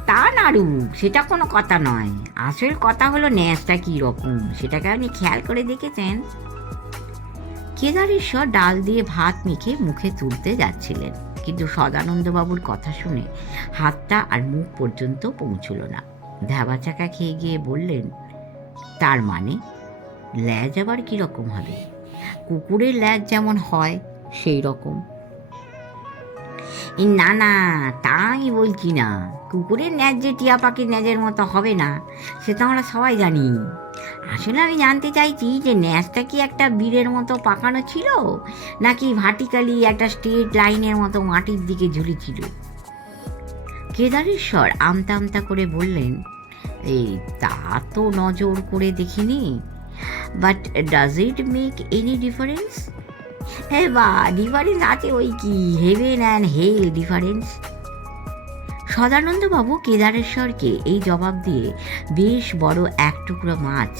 তা নাড়ু, সেটা কোনো কথা নয়। আসল কথা হলো ন্যাসটা কী রকম, সেটাকে আপনি খেয়াল করে দেখেছেন? কেদারেশ্বর ডাল দিয়ে ভাত মেখে মুখে তুলতে যাচ্ছিলেন, কিন্তু সদানন্দবাবুর কথা শুনে হাতটা আর মুখ পর্যন্ত পৌঁছল না। ধাবা চাকা খেয়ে গিয়ে বললেন, তার মানে ল্যাজ আবার কীরকম হবে? কুকুরের ল্যাজ যেমন হয় সেই রকম। না না, তাই বলছি না। কুকুরের ন্যাজ যে টিয়া পাখির ন্যাজের মতো হবে না, সেটা আমরা সবাই জানি। আসলে আমি জানতে চাইছি যে ন্যাজটা কি একটা বীরের মতো পাকানো ছিল, নাকি ভার্টিক্যালি একটা স্ট্রেট লাইনের মতো মাটির দিকে ঝুলেছিল? কেদারেশ্বর আমতা আমতা করে বললেন, এই তা তো নজর করে দেখিনি, but does it make any difference? হ্যাঁ বা, ডিফারেন্স আছে, ওই কি হেভেন অ্যান্ড হেল ডিফারেন্স। সদানন্দবাবু কেদারেশ্বরকে এই জবাব দিয়ে বেশ বড় এক টুকরো মাছ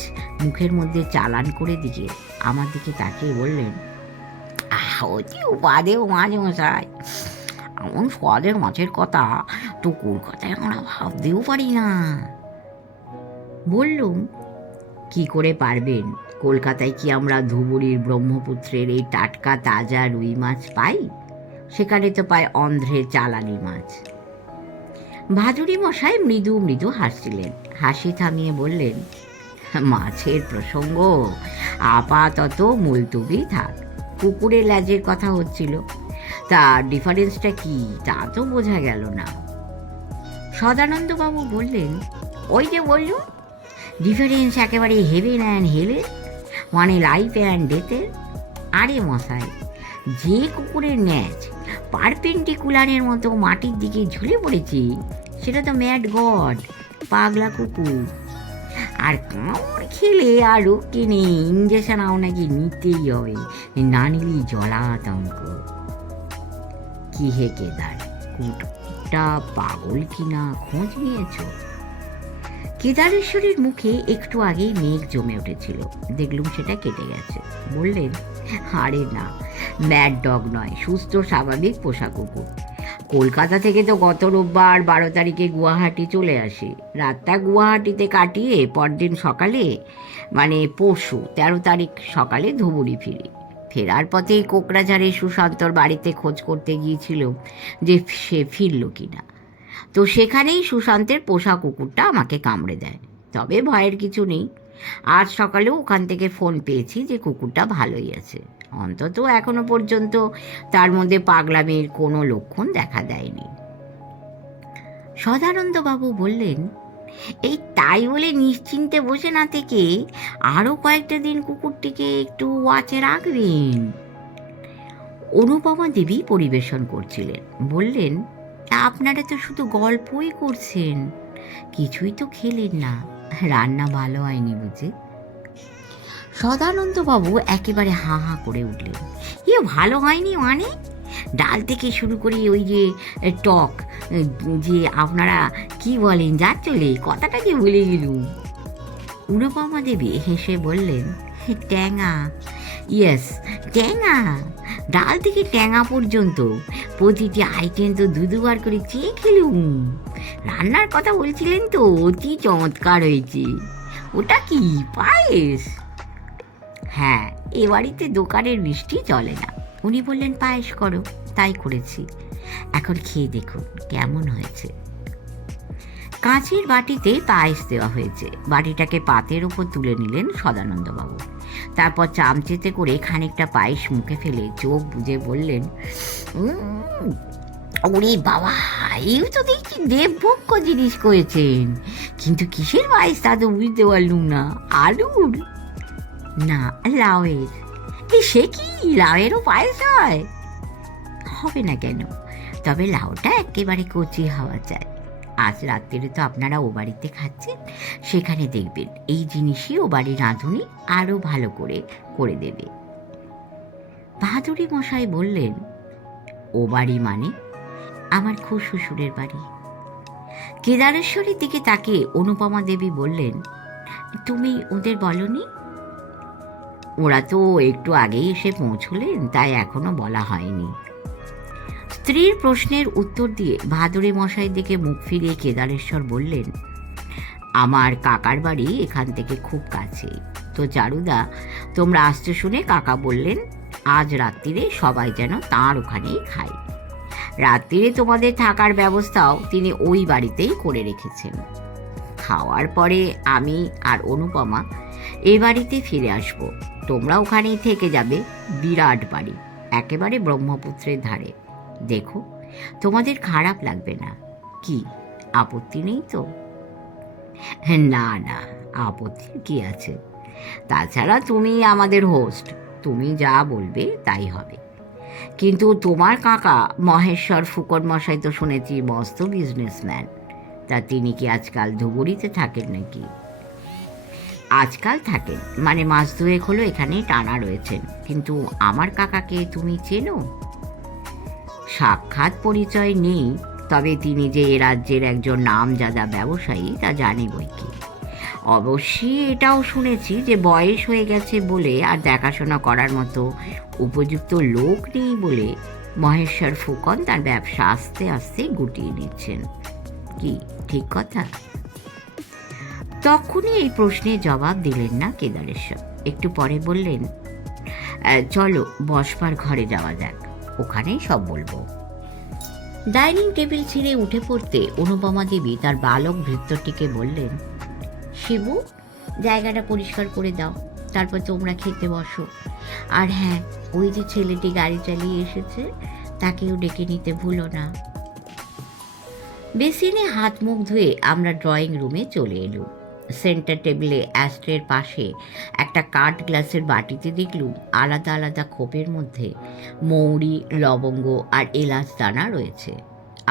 মুখের মধ্যে চালান করে দিয়ে আমার দিকে তাকিয়ে বললেন, অতি উপাদেয় মাছ মশাই, এমন স্বাদের মাছের কথা তো কলকাতায় আমরা ভাবতেও পারি না। বললুম, কি করে পারবেন? কলকাতায় কি আমরা ধুবুরির ব্রহ্মপুত্রের এই টাটকা তাজা রুই মাছ পাই? সেখানে তো পায় অন্ধ্রের চালানি মাছ। ভাদুরী মশাই মৃদু মৃদু হাসছিলেন। হাসি থামিয়ে বললেন, মাছের প্রসঙ্গ আপাতত মুলতুবি থাক। কুকুরের ল্যাজের কথা হচ্ছিল, তা ডিফারেন্সটা কি তা তো বোঝা গেল না। সদানন্দবাবু বললেন, ওই যে বললুম, ডিফারেন্স একেবারে হেভেন অ্যান্ড হেলের, মানে লাইফ অ্যান্ড ডেথের। আরে মশাই, যে কুকুরের ন্যাজ পারপেন্ডিকুলারের মতো মাটির দিকে ঝুলে পড়েছে, সেটা তো ম্যাড গড, পাগলা কুকুর। আর কামড় খেলে আর রক্ষে নেই, ইঞ্জেকশন নাকি নিতেই হবে, না নিলেই জলাতঙ্ক। কি হে কেদার, কুকুরটা পাগল কিনা খোঁজ নিয়েছ? কেদারেশ্বরের মুখে একটু আগেই মেঘ জমে উঠেছিল, দেখলুম সেটা কেটে গেছে। বললেন, আরে না, ম্যাড ডগ নয়, সুস্থ স্বাভাবিক পোষা কুকুর। কলকাতা থেকে তো গত রোববার 12 তারিখে গুয়াহাটি চলে আসি। রাতটা গুয়াহাটিতে কাটিয়ে পরদিন সকালে, মানে পরশু 13 তারিখ সকালে ধুবুরি ফিরি। ফেরার পথেই কোকরাঝাড়ে সুশান্তর বাড়িতে খোঁজ করতে গিয়েছিল যে সে ফিরল কিনা। তো সেখানেই সুশান্তের পোষা কুকুরটা আমাকে কামড়ে দেয়। তবে ভয়ের কিছু নেই, আজ সকালেও ওখান থেকে ফোন পেয়েছি যে কুকুরটা ভালোই আছে। অন্তত এখনো পর্যন্ত তার মধ্যে পাগলামির কোনো লক্ষণ দেখা দেয়নি। সদানন্দবাবু বললেন, এই তাই বলে নিশ্চিন্তে বসে না থেকে আরও কয়েকটা দিন কুকুরটিকে একটু ওয়াচে রাখবেন। অনুপমা দেবী পরিবেশন করছিলেন। বললেন, আপনারা তো শুধু গল্পই করছেন, কিছুই তো খেলেন না। রান্না ভালো হয়নি বুঝি? সদানন্দবাবু একেবারে হা হা করে উঠলেন, ভালো হয়নি মানে? ডাল থেকে শুরু করে ওই যে টক, যে আপনারা কি বলেন যার চলে, কথাটা যে ভুলে গেলুম। অনুপমা দেবী হেসে বললেন, ট্যাঙা। ইয়েস, ট্যাঙা। ডাল থেকে ট্যাঙা পর্যন্ত প্রতিটি আইটেম তো দুবার করে চেয়ে খেলুম। রান্নার কথা বলছিলেন তো, অতি চমৎকার হয়েছে। ওটা কি পায়েস? হ্যাঁ, এ বাড়িতে দোকানের মিষ্টি চলে না। উনি বললেন, পায়েস করো, তাই করেছি। এখন খেয়ে দেখুন কেমন হয়েছে। কাঁচের বাটিতে পায়েস দেওয়া হয়েছে। বাটিটাকে পাতের ওপর তুলে নিলেন সদানন্দবাবু। তারপর চামচেতে করে খানিকটা পায়েস মুখে ফেলে চোখ বুজে বললেন, ওরে বাবা, এই তো দেখছি দেবভোগ্য জিনিস করেছেন, কিন্তু কিসের পায়েস তা তো বুঝতে পারলুম না। আলুর? না, লাউয়ের। সে কি, লাউয়েরও পায়েস হয়? হবে না কেন, তবে লাউটা একেবারে কচি হওয়া চাই। আজ রাত্রে তো আপনারা ও বাড়িতে খাচ্ছেন, সেখানে দেখবেন এই জিনিসই ও বাড়ির রাঁধুনি আরও ভালো করে করে দেবে। বাহাদুরি মশাই বললেন, ও বাড়ি মানে? আমার খুব শ্বশুরের বাড়ি। কেদারেশ্বরীর দিকে তাকে অনুপমা দেবী বললেন, তুমি ওদের বলনি? ওরা তো একটু আগেই এসে পৌঁছলেন, তাই এখনো বলা হয়নি। স্ত্রীর প্রশ্নের উত্তর দিয়ে ভাদুরী মশাইয়ের দিকে মুখ ফিরিয়ে কেদারেশ্বর বললেন, আমার কাকার বাড়ি এখান থেকে খুব কাছে। তো চারুদা, তোমরা আসতে শুনে কাকা বললেন আজ রাত্রিরে সবাই যেন তাঁর ওখানেই খায়। রাত্রিরে তোমাদের থাকার ব্যবস্থাও তিনি ওই বাড়িতেই করে রেখেছেন। খাওয়ার পরে আমি আর অনুপমা এ বাড়িতে ফিরে আসব। তোমরা ওখানেই থেকে যাবে। বিরাট বাড়ি, একেবারে ব্রহ্মপুত্রের ধারে। দেখো, তোমাদের খারাপ লাগবে না। কি আপত্তি নেই তো? না না, আপত্তি কি আছে? তাছাড়া তুমি আমাদের হোস্ট, তুমি যা বলবে তাই হবে। কিন্তু তোমার কাকা মহেশ্বর ফুকন মশাই তো শুনেছি মস্ত বিজনেসম্যান। তা তিনি কি আজকাল ধুবুরিতে থাকেন নাকি? আজকাল থাকেন মানে মাস দুয়েক হলো এখানেই টানা রয়েছেন। কিন্তু আমার কাকাকে তুমি চেনো? সাক্ষাৎ পরিচয় নেই, তবে তিনি যে এ রাজ্যের একজন নামজাদা ব্যবসায়ী তা জানি বই কি। অবশ্যই এটাও শুনেছি যে বয়স হয়ে গেছে বলে আর দেখাশোনা করার মতো উপযুক্ত লোক নেই বলে মহেশ্বর ফুকন তার ব্যবসা আস্তে আস্তে গুটিয়ে নিচ্ছেন। কি ঠিক কথা? তখনই এই প্রশ্নের জবাব দিলেন না কেদারেশ্বর। একটু পরে বললেন, চলো বসবার ঘরে যাওয়া যাক, ওখানেই সব বলবো। ডাইনিং টেবিল ছেড়ে উঠে পড়তে অনুপমা দেবী তার বালক ভৃত্যটিকে বললেন, শিবু, জায়গাটা পরিষ্কার করে দাও, তারপর তোমরা খেতে বসো। আর হ্যাঁ, ওই যে ছেলেটি গাড়ি চালিয়ে এসেছে তাকেও ডেকে নিতে ভুলো না। বেসিনে হাত মুখ ধুয়ে আমরা ড্রয়িং রুমে চলে এলুম। সেন্টার টেবিলে অ্যাস্ট্রের পাশে একটা কাঠ গ্লাসের বাটিতে দেখলুম আলাদা আলাদা খোপের মধ্যে মৌরি, লবঙ্গ আর এলাচ দানা রয়েছে।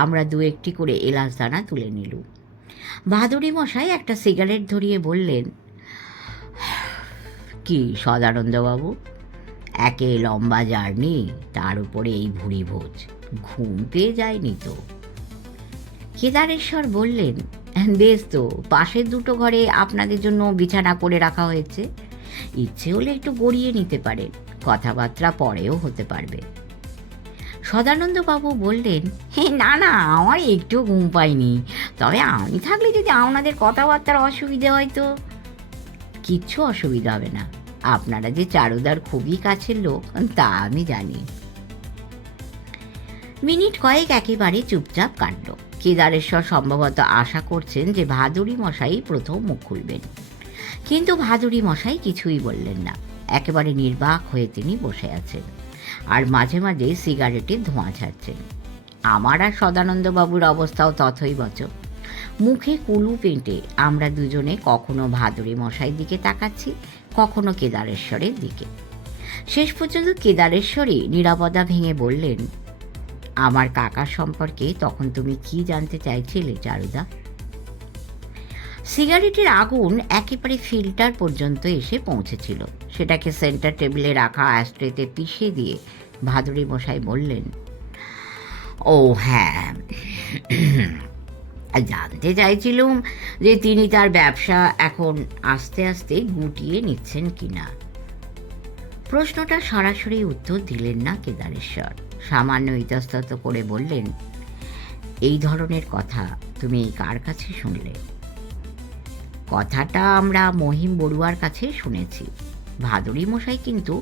আমরা দু একটি করে এলাচ দানা তুলে নিলুম। বাহাদুরী মশাই একটা সিগারেট ধরিয়ে বললেন, কি সদানন্দবাবু, একে লম্বা জার্নি, তার উপরে এই ভুঁড়ি ভোজ, ঘুম পেয়ে যায়নি তো? কেদারেশ্বর বললেন, বেশ তো, পাশের দুটো ঘরে আপনাদের জন্য বিছানা করে রাখা হয়েছে। ইচ্ছে হলে একটু গড়িয়ে নিতে পারেন, কথাবার্তা পরেও হতে পারবে। সদানন্দবাবু বললেন, না না, আমার একটু ঘুম পাইনি, তবে আমি থাকলে যদি আপনাদের কথাবার্তার অসুবিধে হয় তো। কিচ্ছু অসুবিধা হবে না, আপনারা যে চারুদার খুবই কাছের লোক তা আমি জানি। মিনিট কয়েক একেবারে চুপচাপ কাটল। কেদারেশ্বর সম্ভবত আশা করছেন যে ভাদুরী মশাই প্রথম মুখ খুলবেন, কিন্তু ভাদুরী মশাই কিছুই বললেন না। একেবারে নির্বাক হয়ে তিনি বসে আছেন আর মাঝে মাঝে সিগারেটের ধোঁয়া ছাড়ছেন। আমার আর সদানন্দবাবুর অবস্থাও তথৈবচ। মুখে কুলু পেঁটে আমরা দুজনে কখনো ভাদুরী মশাইয়ের দিকে তাকাচ্ছি, কখনো কেদারেশ্বরের দিকে। শেষ পর্যন্ত কেদারেশ্বরী নিরাপদা ভেঙে বললেন, আমার কাকার সম্পর্কে তখন তুমি কি জানতে চাইছিলে চারুদা? সিগারেটের আগুন একেবারে ফিল্টার পর্যন্ত এসে পৌঁছেছিল। সেটাকে সেন্টার টেবিলে রাখা অ্যাস্ট্রেতে পিষে দিয়ে ভাদুরী মশাই বললেন, ও হ্যাঁ, জানতে চাইছিলুম যে তিনি তার ব্যবসা এখন আস্তে আস্তে গুটিয়ে নিচ্ছেন কিনা। প্রশ্নটা সরাসরি উত্তর দিলেন না কেদারেশ্বর। সামান্য ইতস্তত করে বললেন, এই ধরনের কথা তুমি কার কাছে শুনলে? কথাটা আমরা মহিম বড়ুয়ার কাছে শুনেছি। ভাদুরী মশাই কিন্তু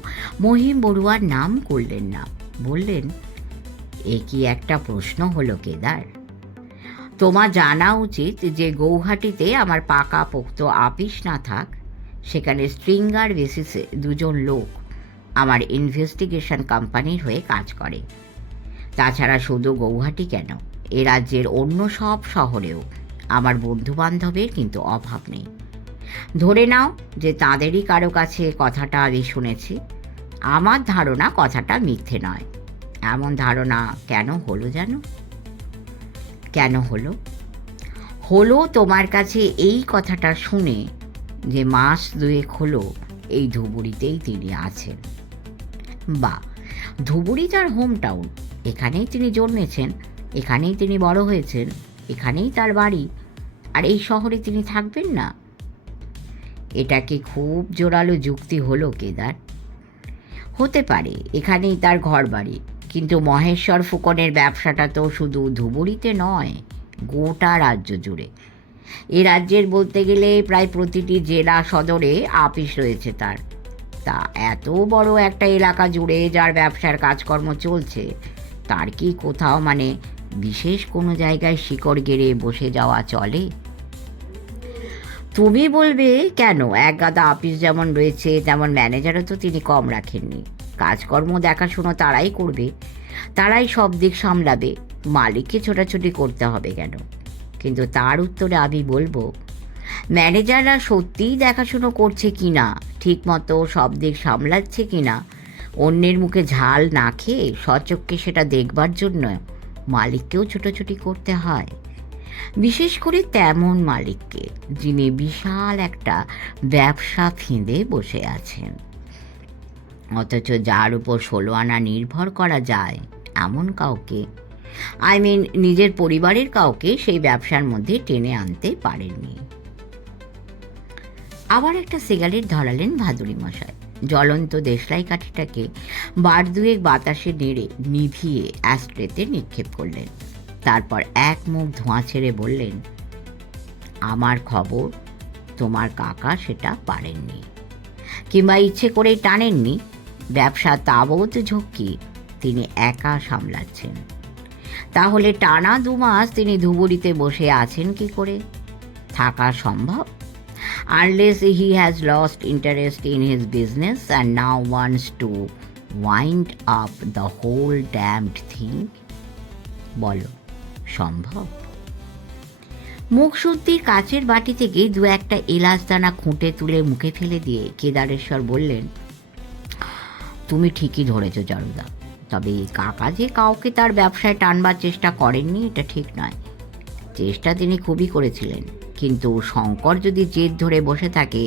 মহিম বড়ুয়ার নাম করলেন না, বললেন, এ কি একটা প্রশ্ন হলো কেদার? তোমার জানা উচিত যে গৌহাটিতে আমার পাকা পোক্ত আপিস না থাক, সেখানে স্ট্রিঙ্গার বেসিসে দুজন লোক আমার ইনভেস্টিগেশন কোম্পানির হয়ে কাজ করে। তাছাড়া শুধু গৌহাটি কেন, এ রাজ্যের অন্য সব শহরেও আমার বন্ধুবান্ধবের কিন্তু অভাব নেই। ধরে নাও যে তাঁদেরই কারো কাছে কথাটা আমি শুনেছি। আমার ধারণা কথাটা মিথ্যে নয়। এমন ধারণা কেন হলো জানো? কেন হলো? হলো তোমার কাছে এই কথাটা শুনে যে মাস দুয়েক হলো এই ধুবুরিতেই তিনি আছেন। বা, ধুবুরি তার হোম টাউন, এখানেই তিনি জন্মেছেন, এখানেই তিনি বড় হয়েছেন, এখানেই তার বাড়ি, আর এই শহরে তিনি থাকবেন না? এটা কি খুব জোরালো যুক্তি হলো কেদার? হতে পারে এখানেই তার ঘর বাড়ি, কিন্তু মহেশ্বর ফুকনের ব্যবসাটা তো শুধু ধুবুরিতে নয়, গোটা রাজ্য জুড়ে। এ রাজ্যের বলতে গেলে প্রায় প্রতিটি জেলা সদরে আপিস রয়েছে তার। তা এত বড় একটা এলাকা জুড়ে যার ব্যবসার কাজকর্ম চলছে, তার কি কোথাও বিশেষ কোনো জায়গায় শিকড় গেড়ে বসে যাওয়া চলে? তুমি বলবে কেন, এক গাদা আপিস যেমন রয়েছে তেমন ম্যানেজারও তো তিনি কম রাখেননি। কাজকর্ম দেখাশুনো তারাই করবে, তারাই সব দিক সামলাবে, মালিককে ছোটাছুটি করতে হবে কেন? কিন্তু তার উত্তরে আমি বলবো, ম্যানেজাররা সত্যিই দেখাশুনো করছে কি না, ঠিক মতো সব দিক সামলাচ্ছে কি না, অন্যের মুখে ঝাল না খেয়ে স্বচক্ষে সেটা দেখবার জন্য মালিককেও ছোটাছুটি করতে হয়। বিশেষ করে তেমন মালিককে যিনি বিশাল একটা ব্যবসা ফিঁদে বসে আছেন, অথচ যার উপর 16 আনা নির্ভর করা যায় এমন কাউকে, নিজের পরিবারের কাউকে সেই ব্যবসার মধ্যে টেনে আনতে পারেননি। আবার একটা সিগারেট ধরালেন ভাদুরী মশাই। জ্বলন্ত দেশলাই কাঠিটাকে বার দুয়েক বাতাসে নেড়ে নিভিয়ে অ্যাস্ট্রেতে নিক্ষেপ করলেন। তারপর এক মুখ ধোঁয়া ছেড়ে বললেন, আমার খবর তোমার কাকা সেটা পারেননি, কিংবা ইচ্ছে করেই টানেননি। ব্যবসা তাবৎ ঝক্কি তিনি একা সামলাচ্ছেন। তাহলে টানা 2 মাস তিনি ধুবুরিতে বসে আছেন কি করে? থাকা সম্ভব? Unless he has lost interest in his business and now wants to wind up the whole damned thing. বলো, সম্ভব? মুখশুদ্ধির কাচের বাটি থেকে 2-1টা এলাচ দানা খুঁটে তুলে মুখে ফেলে দিয়ে কেদারেশ্বর বললেন, তুমি ঠিকই ধরেছ জরুদা। তবে কাকা যে কাউকে তার ব্যবসায় টানবার চেষ্টা করেননি এটা ঠিক নয়। চেষ্টা তিনি খুবই করেছিলেন, কিন্তু শঙ্কর যদি জেদ ধরে বসে থাকে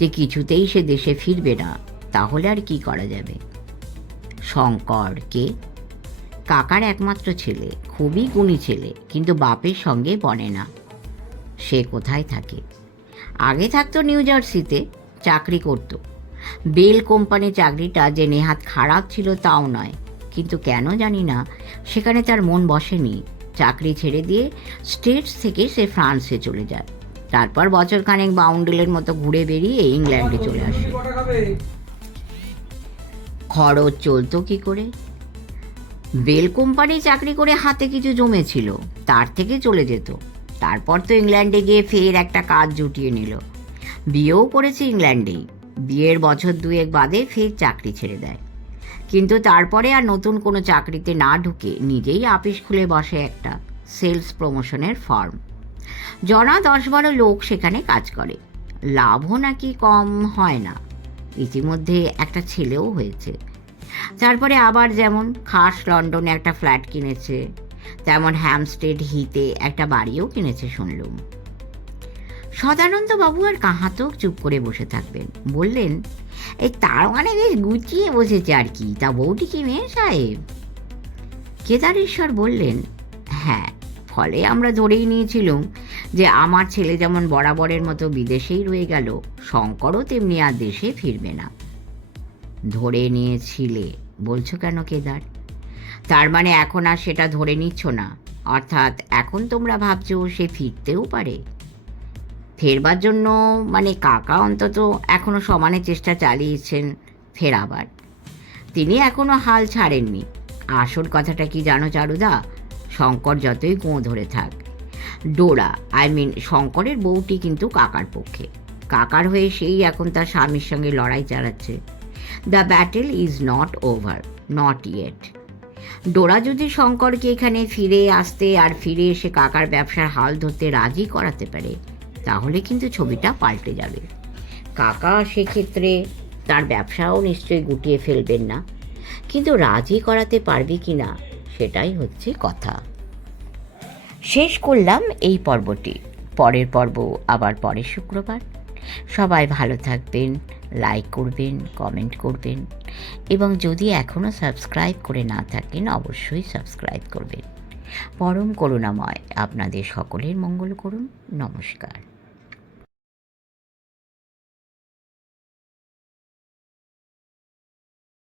যে কিছুতেই সে দেশে ফিরবে না, তাহলে আর কি করা যাবে? শঙ্কর কে? কাকার একমাত্র ছেলে, খুবই গুণী ছেলে, কিন্তু বাপের সঙ্গে বনে না। সে কোথায় থাকে? আগে থাকতো নিউ জার্সিতে, চাকরি করত। বেল কোম্পানি চাকরিটা যে নেহাত খারাপ ছিল তাও নয়, কিন্তু কেন জানি না সেখানে তার মন বসেনি। চাকরি ছেড়ে দিয়ে স্টেটস থেকে সে ফ্রান্সে চলে যায়। তারপর বছরখানেক বাউন্ডেলের মতো ঘুরে বেরিয়ে ইংল্যান্ডে চলে আসে। খরচ চলতো কি করে? বেল কোম্পানি চাকরি করে হাতে কিছু জমেছিল, তার থেকে চলে যেত। তারপর তো ইংল্যান্ডে গিয়ে ফের একটা কাজ জুটিয়ে নিল। বিয়েও করেছে ইংল্যান্ডেই। বিয়ের বছর 2-1 বাদে ফের চাকরি ছেড়ে দেয়, কিন্তু তারপরে আর নতুন কোনো চাকরিতে না ঢুকে নিজেই আপিস খুলে বসে একটা সেলস প্রমোশনের ফার্ম। জনা 10-12 লোক সেখানে কাজ করে। লাভও নাকি কম হয় না। ইতিমধ্যে একটা ছেলেও হয়েছে। তারপরে আবার যেমন খাস লন্ডনে একটা ফ্ল্যাট কিনেছে, তেমন হ্যামস্টেড হিতে একটা বাড়িও কিনেছে শুনলুম। সদানন্দ বাবু আর কাহাতক চুপ করে বসে থাকবেন। বললেন, এই তার বেশ গুছিয়ে বসেছে আর কি। তা বউটি কি মেয়ে সাহেব? কেদারেশ্বর বললেন, হ্যাঁ। ফলে আমরা ধরেই নিয়েছিলাম যে আমার ছেলে যেমন বরাবরের মতো বিদেশেই রয়ে গেল, শঙ্করও তেমনি আর দেশে ফিরবে না। ধরে নিয়েছিলে বলছো কেন কেদার? তার এখন আর সেটা ধরে নিচ্ছ না? অর্থাৎ এখন তোমরা ভাবছো সে ফিরতেও পারে? ফেরবার জন্য কাকা অন্তত এখনো সমানে চেষ্টা চালিয়েছেন ফেরাবার। তিনি এখনো হাল ছাড়েননি। আসল কথাটা কি জানো চারুদা? শঙ্কর যতই গোঁ ধরে থাক, ডোরা শঙ্করের বউটি কিন্তু কাকার পক্ষে। কাকার হয়ে সেই এখন তার স্বামীর সঙ্গে লড়াই চালাচ্ছে। The battle is not over, not yet. ডোরা যদি শঙ্করকে এখানে ফিরে আসতে আর ফিরে এসে কাকার ব্যবসার হাল ধরতে রাজি করাতে পারে, তাহলে কিন্তু ছবিটা পাল্টে যাবে। কাকা সেক্ষেত্রে তার ব্যবসাও নিশ্চয়ই গুটিয়ে ফেলবেন না, কিন্তু রাজি করাতে পারবে কি না সেটাই হচ্ছে কথা। শেষ করলাম এই পর্বটি। পরের পর্ব আবার পরের শুক্রবার। সবাই ভালো থাকবেন, লাইক করবেন, কমেন্ট করবেন, এবং যদি এখনও সাবস্ক্রাইব করে না থাকেন অবশ্যই সাবস্ক্রাইব করবেন। পরম করুণাময় আপনাদের সকলের মঙ্গল করুন। নমস্কার।